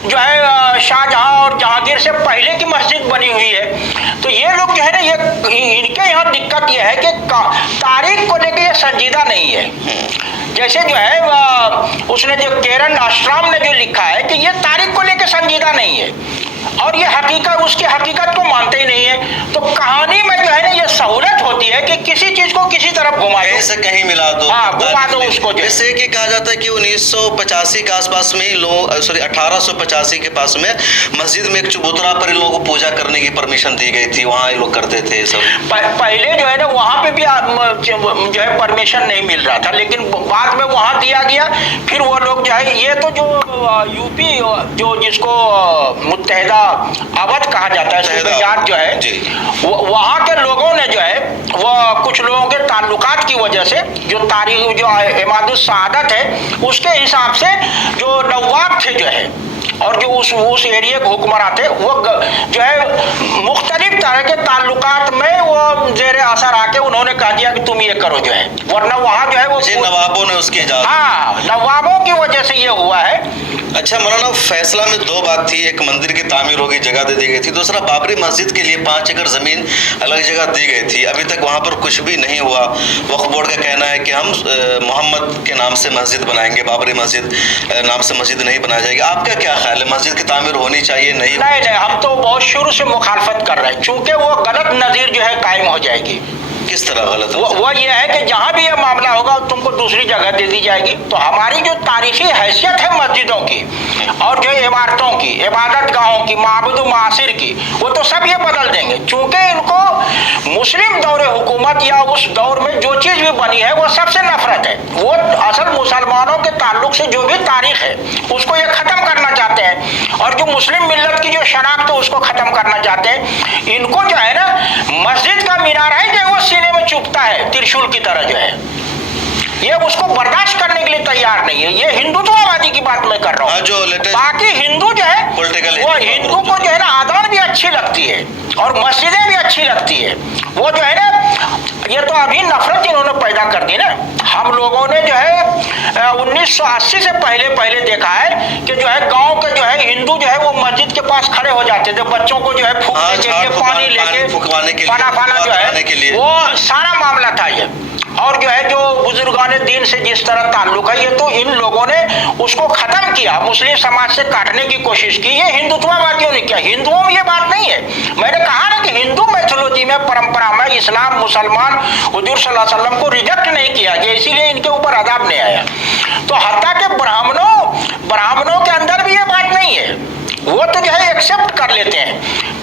जो है शाहजहां और जहांगीर से पहले की मस्जिद बनी हुई है। तो ये लोग जो है ना ये इनके यहाँ दिक्कत ये है कि तारीख को लेकर ये संजीदा नहीं है। जैसे जो है उसने जो केरन आश्रम ने जो लिखा है कि ये तारीख को लेकर संजीदा नहीं है और ये हकीकत उसकी हकीकत को मानते ही नहीं है। तो कहानी में जो है ना ये सहूलत होती है कि किसी चीज को किसी तरफ घुमा दो, से कहीं मिला दो, घुमा दो उसको। जैसे कि कहा जाता है कि 1985 के आसपास में लोग 1885 के पास में मस्जिद में एक चबूतरा पर इन लोगों को पूजा करने की परमिशन दी गई थी, वहाँ ये लोग करते थे सब। पहले जो है ना वहाँ पे भी जो है परमिशन नहीं मिल रहा था, लेकिन बाद में वहाँ दिया गया। फिर वो लोग जो है ये तो जो यूपी जो जिसको मुत्तहिदा अवध कहा जाता है सूबेदार जो है वहाँ के लोगों ने जो है वो कुछ लोगों के ताल्लुकात की वजह से जो तारीख जो इमादुस सआदत है उसके हिसाब से जो नवाब थे जो है और जो उस एरिया के हुक्मरान थे वो जो है मुख्तलिफ तरह के ताल्लुकात में वो जेर असर आके उन्होंने कह दिया कि तुम ये करो जो है, वरना वहाँ जो है वो नवाबों ने उसकी इजाजत, हाँ नवाबों की वजह से ये हुआ है। अच्छा मौलाना, फैसला में 2 बात थी, एक मंदिर की तामीर होगी, जगह दे दी गई थी, दूसरा बाबरी मस्जिद के लिए 5 एकड़ जमीन अलग जगह दी गई थी। अभी तक वहाँ पर कुछ भी नहीं हुआ। वक्फ बोर्ड का कहना है कि हम मोहम्मद के नाम से मस्जिद बनाएंगे, बाबरी मस्जिद नाम से मस्जिद नहीं बनाई जाएगी। आपका क्या ख्याल है, मस्जिद की तामीर होनी चाहिए नहीं? नहीं, हम तो बहुत शुरू से मुखालफत कर रहे हैं, चूंकि वो गलत नज़ीर जो है कायम हो जाएगी। किस तरह गलत? वो ये है कि जहाँ भी ये मामला होगा तुमको दूसरी जगह दे दी जाएगी। तो हमारी जो तारीखी हैसियत है मस्जिदों की और जो इमारतों की, इबादत गाहों की, माबुद मासिर की, वो तो सब ये बदल देंगे। चूंकि इनको मुस्लिम दौरे हुकूमत या उस दौर में जो चीज़ भी बनी है वो सबसे नफरत है। वो असल मुसलमानों के ताल्लुक से जो भी तारीख है उसको ये ख़त्म करना चाहते हैं और जो मुस्लिम मिल्लत की जो शनाख्त है उसको ख़त्म करना चाहते हैं। इनको जो है ना मस्जिद का मीनार है जो वो सीने में चुभता है त्रिशूल की तरह जो है, ये उसको बर्दाश्त करने के लिए तैयार नहीं है। ये हिंदुत्ववादी की बात मैं कर रहा हूँ। बाकी हिंदू जो है वो हिंदू को जो है ना आदरण भी अच्छी लगती है और मस्जिदें भी अच्छी लगती है। वो जो है ना ये तो अभी नफरत इन्होंने पैदा कर दी ना। हम लोगों ने जो है 1980 से पहले देखा है कि जो है गांव के जो है हिंदू जो है वो मस्जिद के पास खड़े हो जाते थे बच्चों को जो है फूकने के लिए, पानी लेके, खाना जो है वो सारा मामला था ये। और जो है जो बुजुर्गान दीन से जिस तरह ताल्लुक है, ये तो इन लोगों ने उसको खत्म किया, मुस्लिम समाज से काटने की कोशिश की। ये हिंदुत्ववादियों ने किया, हिंदुओं में ये बात नहीं है। मैंने कहा ना कि हिंदू मैथोलॉजी में, परंपरा में इस्लाम मुसलमान हुजूर सल्लल्लाहु अलैहि वसल्लम को रिजेक्ट नहीं किया गया, इसीलिए इनके ऊपर अदाब नहीं आया। तो हत्या के ब्राह्मणों के अंदर भी ये बात नहीं है, वो तो जो है एक्सेप्ट कर लेते हैं।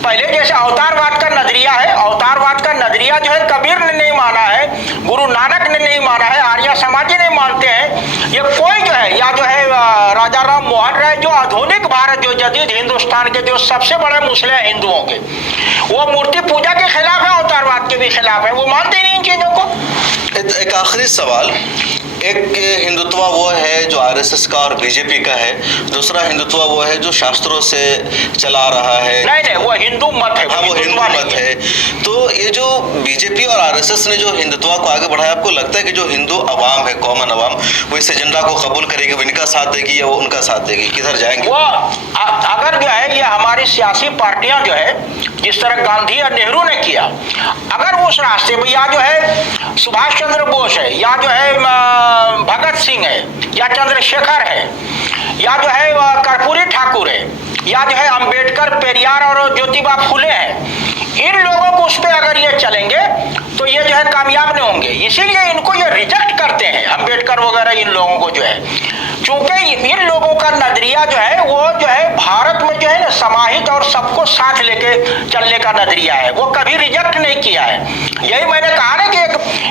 पहले जैसे अवतारवाद का नजरिया है, अवतारवाद का नजरिया जो है कबीर ने नहीं माना है, गुरु नानक ने नहीं माना है, आर्य समाजी नहीं मानते हैं। ये कोई जो है, या जो है राजा राम मोहन राय, जो आधुनिक भारत, जो जदीद हिंदुस्तान के जो सबसे बड़े मुस्लिम हैं हिंदुओं के, वो मूर्ति पूजा के खिलाफ है, अवतारवाद के भी खिलाफ है, वो मानते नहीं इन चीजों को। एक आखिरी सवाल, एक हिंदुत्व वो है जो आरएसएस का और बीजेपी का है, दूसरा हिंदुत्व वो है जो शास्त्रों से चला रहा है। नहीं, वो हिंदू मत है। हाँ, वो हिंदू मत है। तो ये जो बीजेपी और आरएसएस ने जो हिंदुत्व को आगे बढ़ाया, आपको लगता है कि जो हिंदू अवाम है, कॉमन अवाम, वो इस एजेंडा को कबूल करेगी, वो इनका साथ देगी या वो उनका साथ देगी, किधर जाएंगे? वो अगर जो है ये हमारी सियासी पार्टियां जो है, जिस तरह गांधी और नेहरू ने किया, अगर वो उस रास्ते में, या जो है सुभाष चंद्र बोस है, या जो है भगत सिंह है, या चंद्रशेखर है, या जो है कर्पूरी ठाकुर है, या जो है अंबेडकर, पेरियार और ज्योतिबा फुले हैं, इन लोगों को उस पर अगर ये चलेंगे तो ये जो है कामयाब नहीं होंगे। इसीलिए इनको ये रिजेक्ट करते हैं, अंबेडकर वगैरह इन लोगों को जो है, क्योंकि इन लोगों का नजरिया जो है वो जो है भारत में जो है ना समाहित और सबको साथ लेके चलने का नजरिया है, वो कभी रिजेक्ट नहीं किया है। यही मैंने कहा ना कि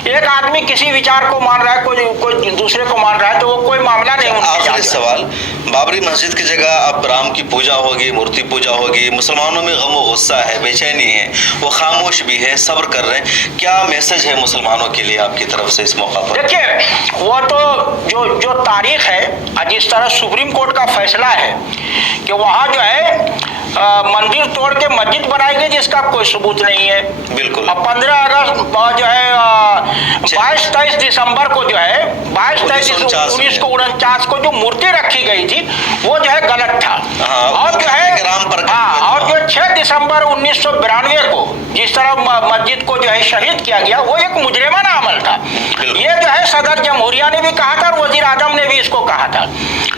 एक आदमी किसी विचार को मान रहा है, कोई दूसरे को मान रहा है, तो वो कोई मामला नहीं। आखिरी सवाल, बाबरी मस्जिद की जगह अब राम की पूजा होगी, मूर्ति पूजा होगी, मुसलमानों में गम व गुस्सा है, बेचैनी है, वो खामोश भी है, सब्र कर रहे हैं, क्या मैसेज है मुसलमानों के लिए आपकी तरफ से इस मौका पर? देखिए, वो तो जो तारीख है, जिस तरह सुप्रीम कोर्ट का फैसला है कि वहाँ जो है मंदिर तोड़ के मस्जिद बनाई गई, जिसका कोई सबूत नहीं है। बिल्कुल। अब 15 अगस्त जो है 22-23 दिसंबर को जो है 1949 को जो मूर्ति रखी गई थी वो जो है गलत था। और जो है और जो 6 दिसंबर 1992 को जिस तरह मस्जिद को जो है शहीद किया गया, वो एक मुजरिमाना अमल था। ये जो है सदर जमहूरिया ने भी कहा था और वजीर आजम ने भी इसको कहा था,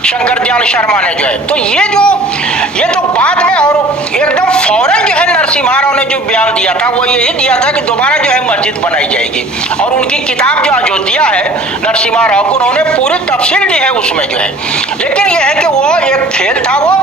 शंकर दयाल शर्मा ने जो है। तो ये तो बाद में और एकदम फौरन जो है नरसिम्हा राव ने जो बयान दिया था वो यही दिया था कि दोबारा जो है मस्जिद बनाई जाएगी। और उनकी किताब जो अयोध्या है नरसिम्हा राव को, उन्होंने पूरी तफसील दी है उसमें जो है। लेकिन यह है कि वो एक खेल था वो,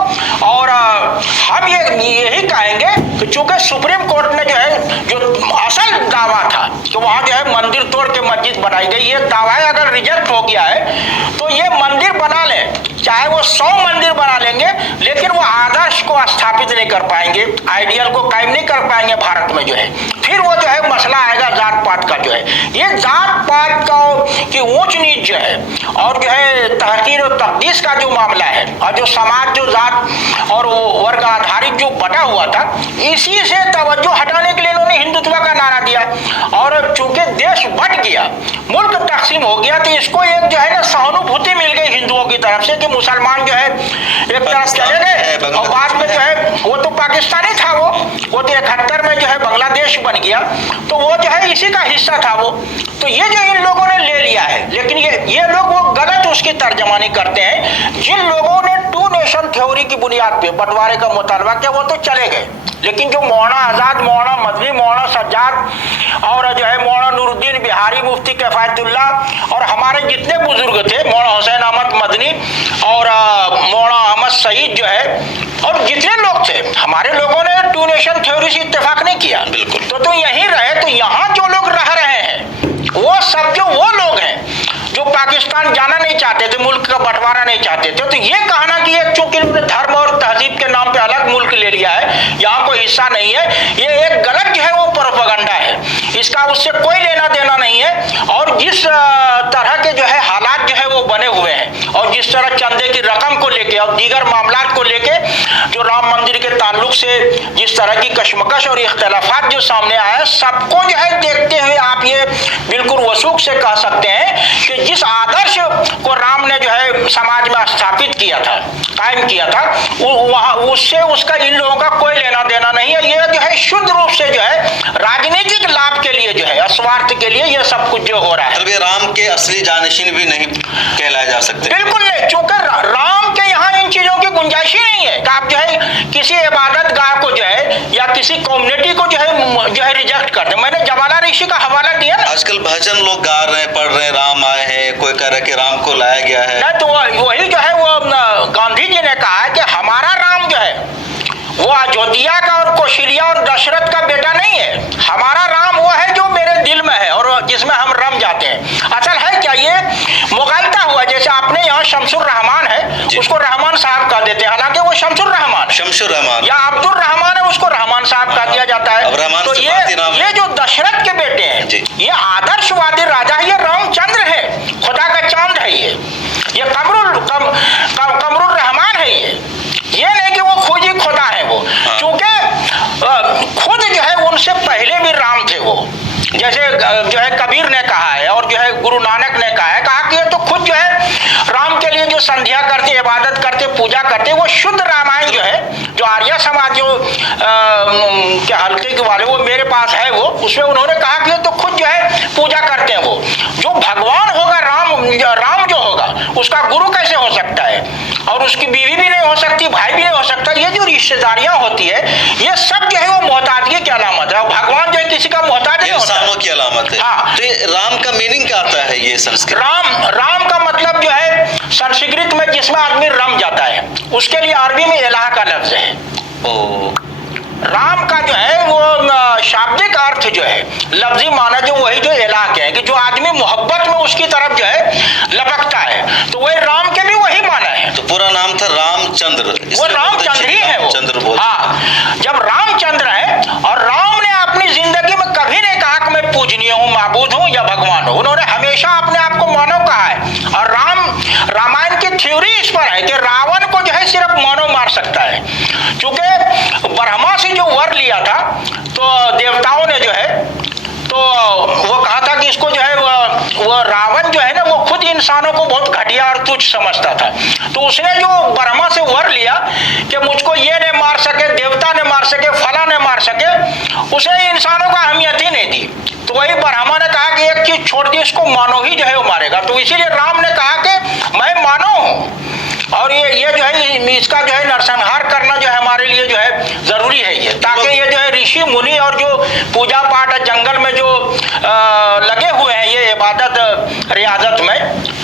और हम यही कहेंगे कि चूंकि सुप्रीम कोर्ट ने जो है जो असल दावा था कि वहां जो है मंदिर तोड़ के मस्जिद बनाई गई, ये दावा अगर रिजेक्ट हो गया है तो ये मंदिर बना ले, चाहे वो 100 मंदिर बना लेंगे, लेकिन वो आदर्श को स्थापित नहीं कर पाएंगे, आइडियल को कायम नहीं कर पाएंगे भारत में जो है। फिर वो जो है मसला आएगा जात पात का जो है। ये जात पात का की ऊंच नीच जो है और जो है तहकीर और तकदीस का जो मामला है, और जो समाज जो जात और वर्ग आधारित जो बटा हुआ था, इसी से तवज्जो हटाने के लिए इन्होंने हिंदुत्व का नारा दिया। और चूंकि देश बट गया, मुल्क तकसीम हो गया, तो इसको एक जो है ना सहानुभूति मिल गई हिंदुओं की तरफ से कि मुसलमान जो है एक तरफ चले गए, और बाद में जो है वो तो पाकिस्तानी था, वो तो 71 में जो है बांग्लादेश बन गया, तो वो जो है इसी का हिस्सा था वो। तो ये जो इन लोगों ने ले लिया है, लेकिन ये लोग वो गलत उसकी तर्जमानी करते हैं। जिन लोगों ने 2 नेशन थ्योरी की बुनियाद पे बंटवारे का मुतालबा किया वो तो चले गए, लेकिन जो मौलाना आजाद, मौलाना मदनी, मौलाना सज्जाद और जो है मौलाना नूरुद्दीन बिहारी, मुफ्ती किफायतुल्लाह और हमारे जितने बुजुर्ग थे, मौलाना हुसैन अहमद मदनी और मौलाना अहमद सईद जो है, और जितने लोग थे, हमारे लोगों ने 2 नेशन थ्योरी से इत्तेफाक नहीं किया। बिल्कुल। तो यहीं रहे। तो यहाँ जो लोग रह रहे हैं वो सब जो वो लोग हैं जो पाकिस्तान जाना नहीं चाहते थे, मुल्क का बंटवारा नहीं चाहते थे। तो ये कहना कि एक चूंकि धर्म और तहजीब के नाम पे अलग मुल्क ले लिया है, यहाँ कोई हिस्सा नहीं है, ये एक गलत जो है वो प्रोपेगेंडा है, इसका उससे कोई लेना देना नहीं है। और जिस तरह के जो है हालात जो है वो बने हुए हैं, और जिस तरह चंदे की रकम को लेके और दीगर मामलात को लेके जो राम मंदिर के ताल्लुक से जिस तरह की कशमकश और इख्तलाफात जो सामने आया, सबको जो है देखते हुए आप ये बिल्कुल वसूख से कह सकते हैं कि जिस आदर्श को राम ने जो है समाज में स्थापित किया था, कायम किया था, वहां उससे उसका इन लोगों का कोई लेना देना नहीं है। ये जो है शुद्ध रूप से जो है राजनीतिक लाभ के लिए जो है स्वार्थ के लिए ये सब कुछ जो हो रहा है। तब ये राम के असली जानशीन भी नहीं कहलाए जा सकते। बिल्कुल नहीं, चूंकि राम के यहाँ इन चीजों की गुंजाइश ही नहीं है कि आप जो है किसी इबादत गाह को जो है या किसी कम्युनिटी को जो है रिजेक्ट कर दे। मैंने जवाला ऋषि का हवाला दिया ना। आजकल भजन लोग गा रहे हैं, पढ़ रहे हैं, राम आए हैं, कोई कह रहा है कि राम को लाया गया है। नहीं, तो वही जो है वो गांधी जी ने कहा है कि हमारा राम जो है वो अयोध्या का और कौशल्या और दशरथ का बेटा नहीं है। हमारा राम वो है जो मेरे दिल में है और जिसमें हम रम जाते हैं। असल है क्या, ये मुगालता हुआ। जैसे आपने यहाँ शमसुर रहमान है, उसको रहमान साहब कह देते हैं, हालांकि वो शमसुर रहमान या अब्दुल रहमान है, उसको रहमान साहब कह दिया जाता है। तो ये जो दशरथ के बेटे हैं, ये आदर्शवादी राजा है, ये रामचंद्र है, खुदा का चांद है। ये कमरुल रहमान है। ये नहीं कि वो खुद ही खुदा है वो, क्योंकि खुद जो है उनसे पहले भी राम थे वो। जैसे जो है कबीर ने कहा है और जो है गुरु नानक ने कहा कि ये तो खुद जो है राम के लिए जो संध्या करते, इबादत करते, पूजा करते, वो शुद्ध रामायण जो है, जो आर्य समाज जो क्या हल्के के वाले वो मेरे पास है वो, उसमें उन्होंने कहा कि ये तो खुद जो है पूजा करते हैं। वो जो भगवान होगा, राम जो होगा, उसका गुरु कैसे हो सकता है, और उसकी बीवी भी नहीं हो सकती, भाई भी नहीं हो सकता। ये जो रिश्तेदारियां होती है, ये सब जो है वो मोहताजगी की अलामत है। भगवान जो है किसी का मोहताज नहीं होता, की अलामत है। हाँ। तो राम का मीनिंग क्या आता है? ये संस्कृत राम का मतलब जो है संस्कृत में जिसमें आदमी रम जाता है, उसके लिए अरबी में इलाह का लफ्ज है। राम का जो है वो शाब्दिक अर्थ जो है, लफ्जी माना जो वही जो इलाह के है, कि जो आदमी मोहब्बत में उसकी तरफ जो है लपकता है, तो वही राम के भी वही माना है। तो पूरा नाम था रामचंद्र, वो रामचंद्र ही है वो। हाँ, जब रामचंद्र है, और राम ने अपनी जिंदगी में कभी नहीं कहा कि मैं पूजनीय हूँ, माबूद हूँ या भगवान हूँ। उन्होंने हमेशा अपने आप को मानव कहा है। और रामायण की थ्योरी इस पर है कि रावण को जो है सिर्फ मानव मार सकता है, क्योंकि ब्रह्मा से जो वर लिया था, तो देवताओं ने जो है, तो वो कहा था कि इसको जो है वो रावण जो है ना, वो खुद इंसानों को बहुत घटिया और तुच्छ समझता था। तो उसने जो ब्रह्मा से वर लिया कि मुझको ये नहीं मार सके, देवता ने मार सके, फला ने मार सके, उसे इंसानों का अहमियत ही नहीं दी। तो वही ब्रह्मा ने कहा कि एक चीज छोड़ दी, इसको मानव ही जो है वो मारेगा। तो इसीलिए राम ने कहा कि मैं मानव हूँ, और ये जो है इसका जो है नरसंहार करना जो है हमारे लिए जो है जरूरी है, ये ताकि ये जो है ऋषि मुनि और जो पूजा पाठ जंगल में जो लगे हुए हैं ये इबादत रियाजत में,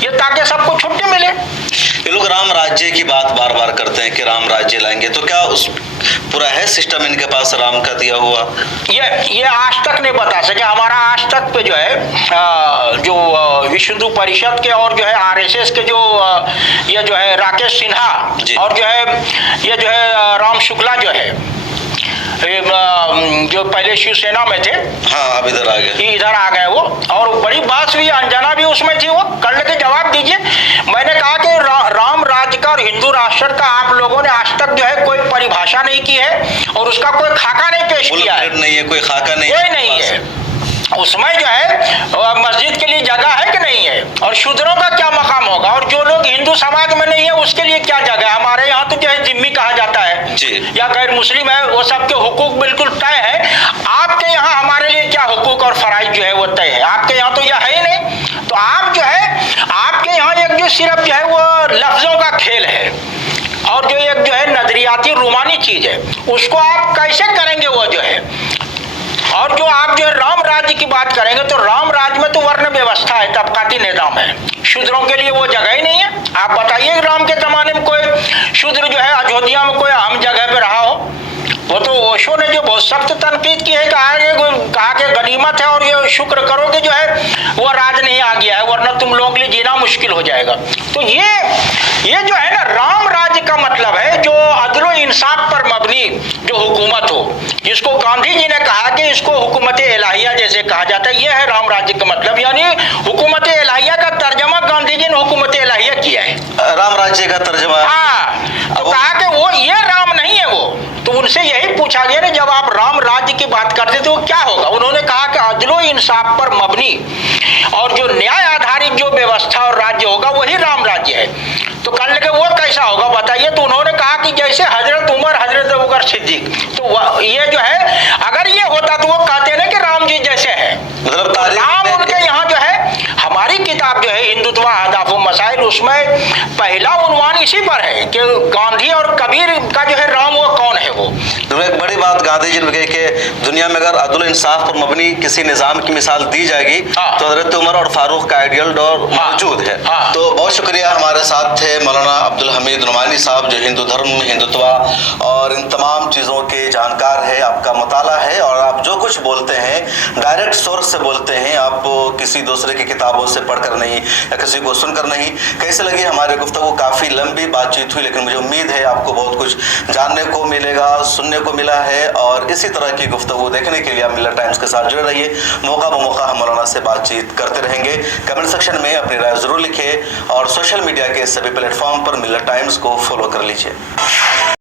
ये ताकि सबको छुट्टी मिले। ये लोग राम राज्य की बात बार बार करते हैं कि राम राज्य लाएंगे, तो क्या उस पूरा है सिस्टम इनके पास राम का दिया हुआ? ये आज तक नहीं बता सके। हमारा आज तक पे जो है जो विश्व हिंदू परिषद के और जो है आरएसएस के जो ये जो है राकेश सिन्हा और जो है ये जो है राम शुक्ला जो है, जो पहले शिवसेना में थे, हाँ, अब इधर आ गए वो, और बड़ी बात भी अंजना भी उसमें थी। वो कल के जवाब दीजिए। मैंने कहा कि राम राज्य का और हिंदू राष्ट्र का आप लोगों ने आज तक जो है कोई परिभाषा नहीं की है और उसका कोई खाका नहीं पेश किया है। नहीं है, कोई खाका नहीं, कोई नहीं है। उसमें जो है मस्जिद के लिए जगह है कि नहीं है, और शूद्रों का क्या मकाम होगा, और जो लोग हिंदू समाज में नहीं है उसके लिए क्या जगह है। हमारे यहाँ तो जो है जिम्मी कहा जाता है या गैर मुस्लिम है, वो सबके हुकूक बिल्कुल तय है। आपके यहाँ हमारे लिए क्या हुकूक और फराइज जो है वो तय है, आपके यहाँ तो यह है ही नहीं। तो आप जो है आपके यहाँ एक जो सिर्फ जो है वो लफ्जों का खेल है, और जो एक जो है नजरियाती रूमानी चीज है, उसको आप कैसे करेंगे वो जो है। और जो आप जो है राम राज्य की बात करेंगे, तो राम राज्य में तो वर्ण व्यवस्था है, तबकाती निजाम है, शूद्रों के लिए वो जगह ही नहीं है। आप बताइए राम के जमाने में कोई शूद्र जो है अयोध्या में कोई अहम जगह पे रहा हो? वो तो ओशो ने जो बहुत सख्त तनकीद की है, कहा कि गनीमत है और ये शुक्र करो कि जो है वो राज नहीं आ गया है, वरना तुम लोगों के लिए जीना मुश्किल हो जाएगा। तो ये जो है ना, राम राज्य का मतलब है जो अदलो इंसाफ पर मबनी जो हुकूमत हो, जिसको गांधी जी ने कहा कि इसको हुकूमत इलाहिया जैसे कहा जाता है, ये है राम राज्य का मतलब। यानी हुकूमत इलाहिया का तर्जमा गांधी जी ने हुकूमत इलाहिया किया है, राम राज्य का तर्जमा। हाँ, तो कहा कि वो ये राम नहीं है वो। तो उनसे यही पूछा गया ना, जब आप राम राज्य की बात करते तो क्या होगा? उन्होंने कहा कि अदलो इंसाफ पर मबनी और जो न्याय आधारित जो व्यवस्था और राज्य होगा वही राम राज्य है। तो कल के वो कैसा होगा बताइए? तो उन्होंने कहा कि जैसे हजरत उमर, हजरत अबू बकर सिद्दीक, तो ये जो है अगर ये होता तो वो कहते ना कि राम जी जैसे है। मतलब तारीख नाम में उनके यहाँ जो है, हमारी किताब जो है हिंदुत्व अहदाफ व मसाइल, उसमें पहला उन्वान इसी पर है कि गांधी और कबीर का जो है राम वो कौन है वो। तो एक बड़ी बात गांधी जी ने कही कि दुनिया में अगर अदल इंसाफ पर मबनी किसी निज़ाम की मिसाल दी जाएगी तो हजरत उमर और फारूक का आइडियल दौर मौजूद है। तो बहुत शुक्रिया, हमारे साथ थे मौलाना अब्दुल हमीद नुमानी साहब, जो हिंदू धर्म, हिंदुत्व और इन तमाम चीज़ों के जानकार है, आपका मुताला है और आप जो कुछ बोलते हैं डायरेक्ट सोर्स से बोलते हैं, आप किसी दूसरे की किताबों से पढ़कर नहीं या किसी को सुनकर नहीं। कैसे लगी हमारी गुफ्तगू? काफ़ी लंबी बातचीत हुई, लेकिन मुझे उम्मीद है आपको बहुत कुछ जानने को मिलेगा, सुनने को मिला है। और इसी तरह की गुफ्तगू देखने के लिए आप मिल्लत टाइम्स के साथ जुड़े रहिए। मौका ब मौका हम मौलाना से बातचीत करते रहेंगे। कमेंट सेक्शन में अपनी राय ज़रूर लिखिए और सोशल मीडिया के सभी प्लेटफॉर्म पर मिल्लत टाइम्स को फॉलो कर लीजिए।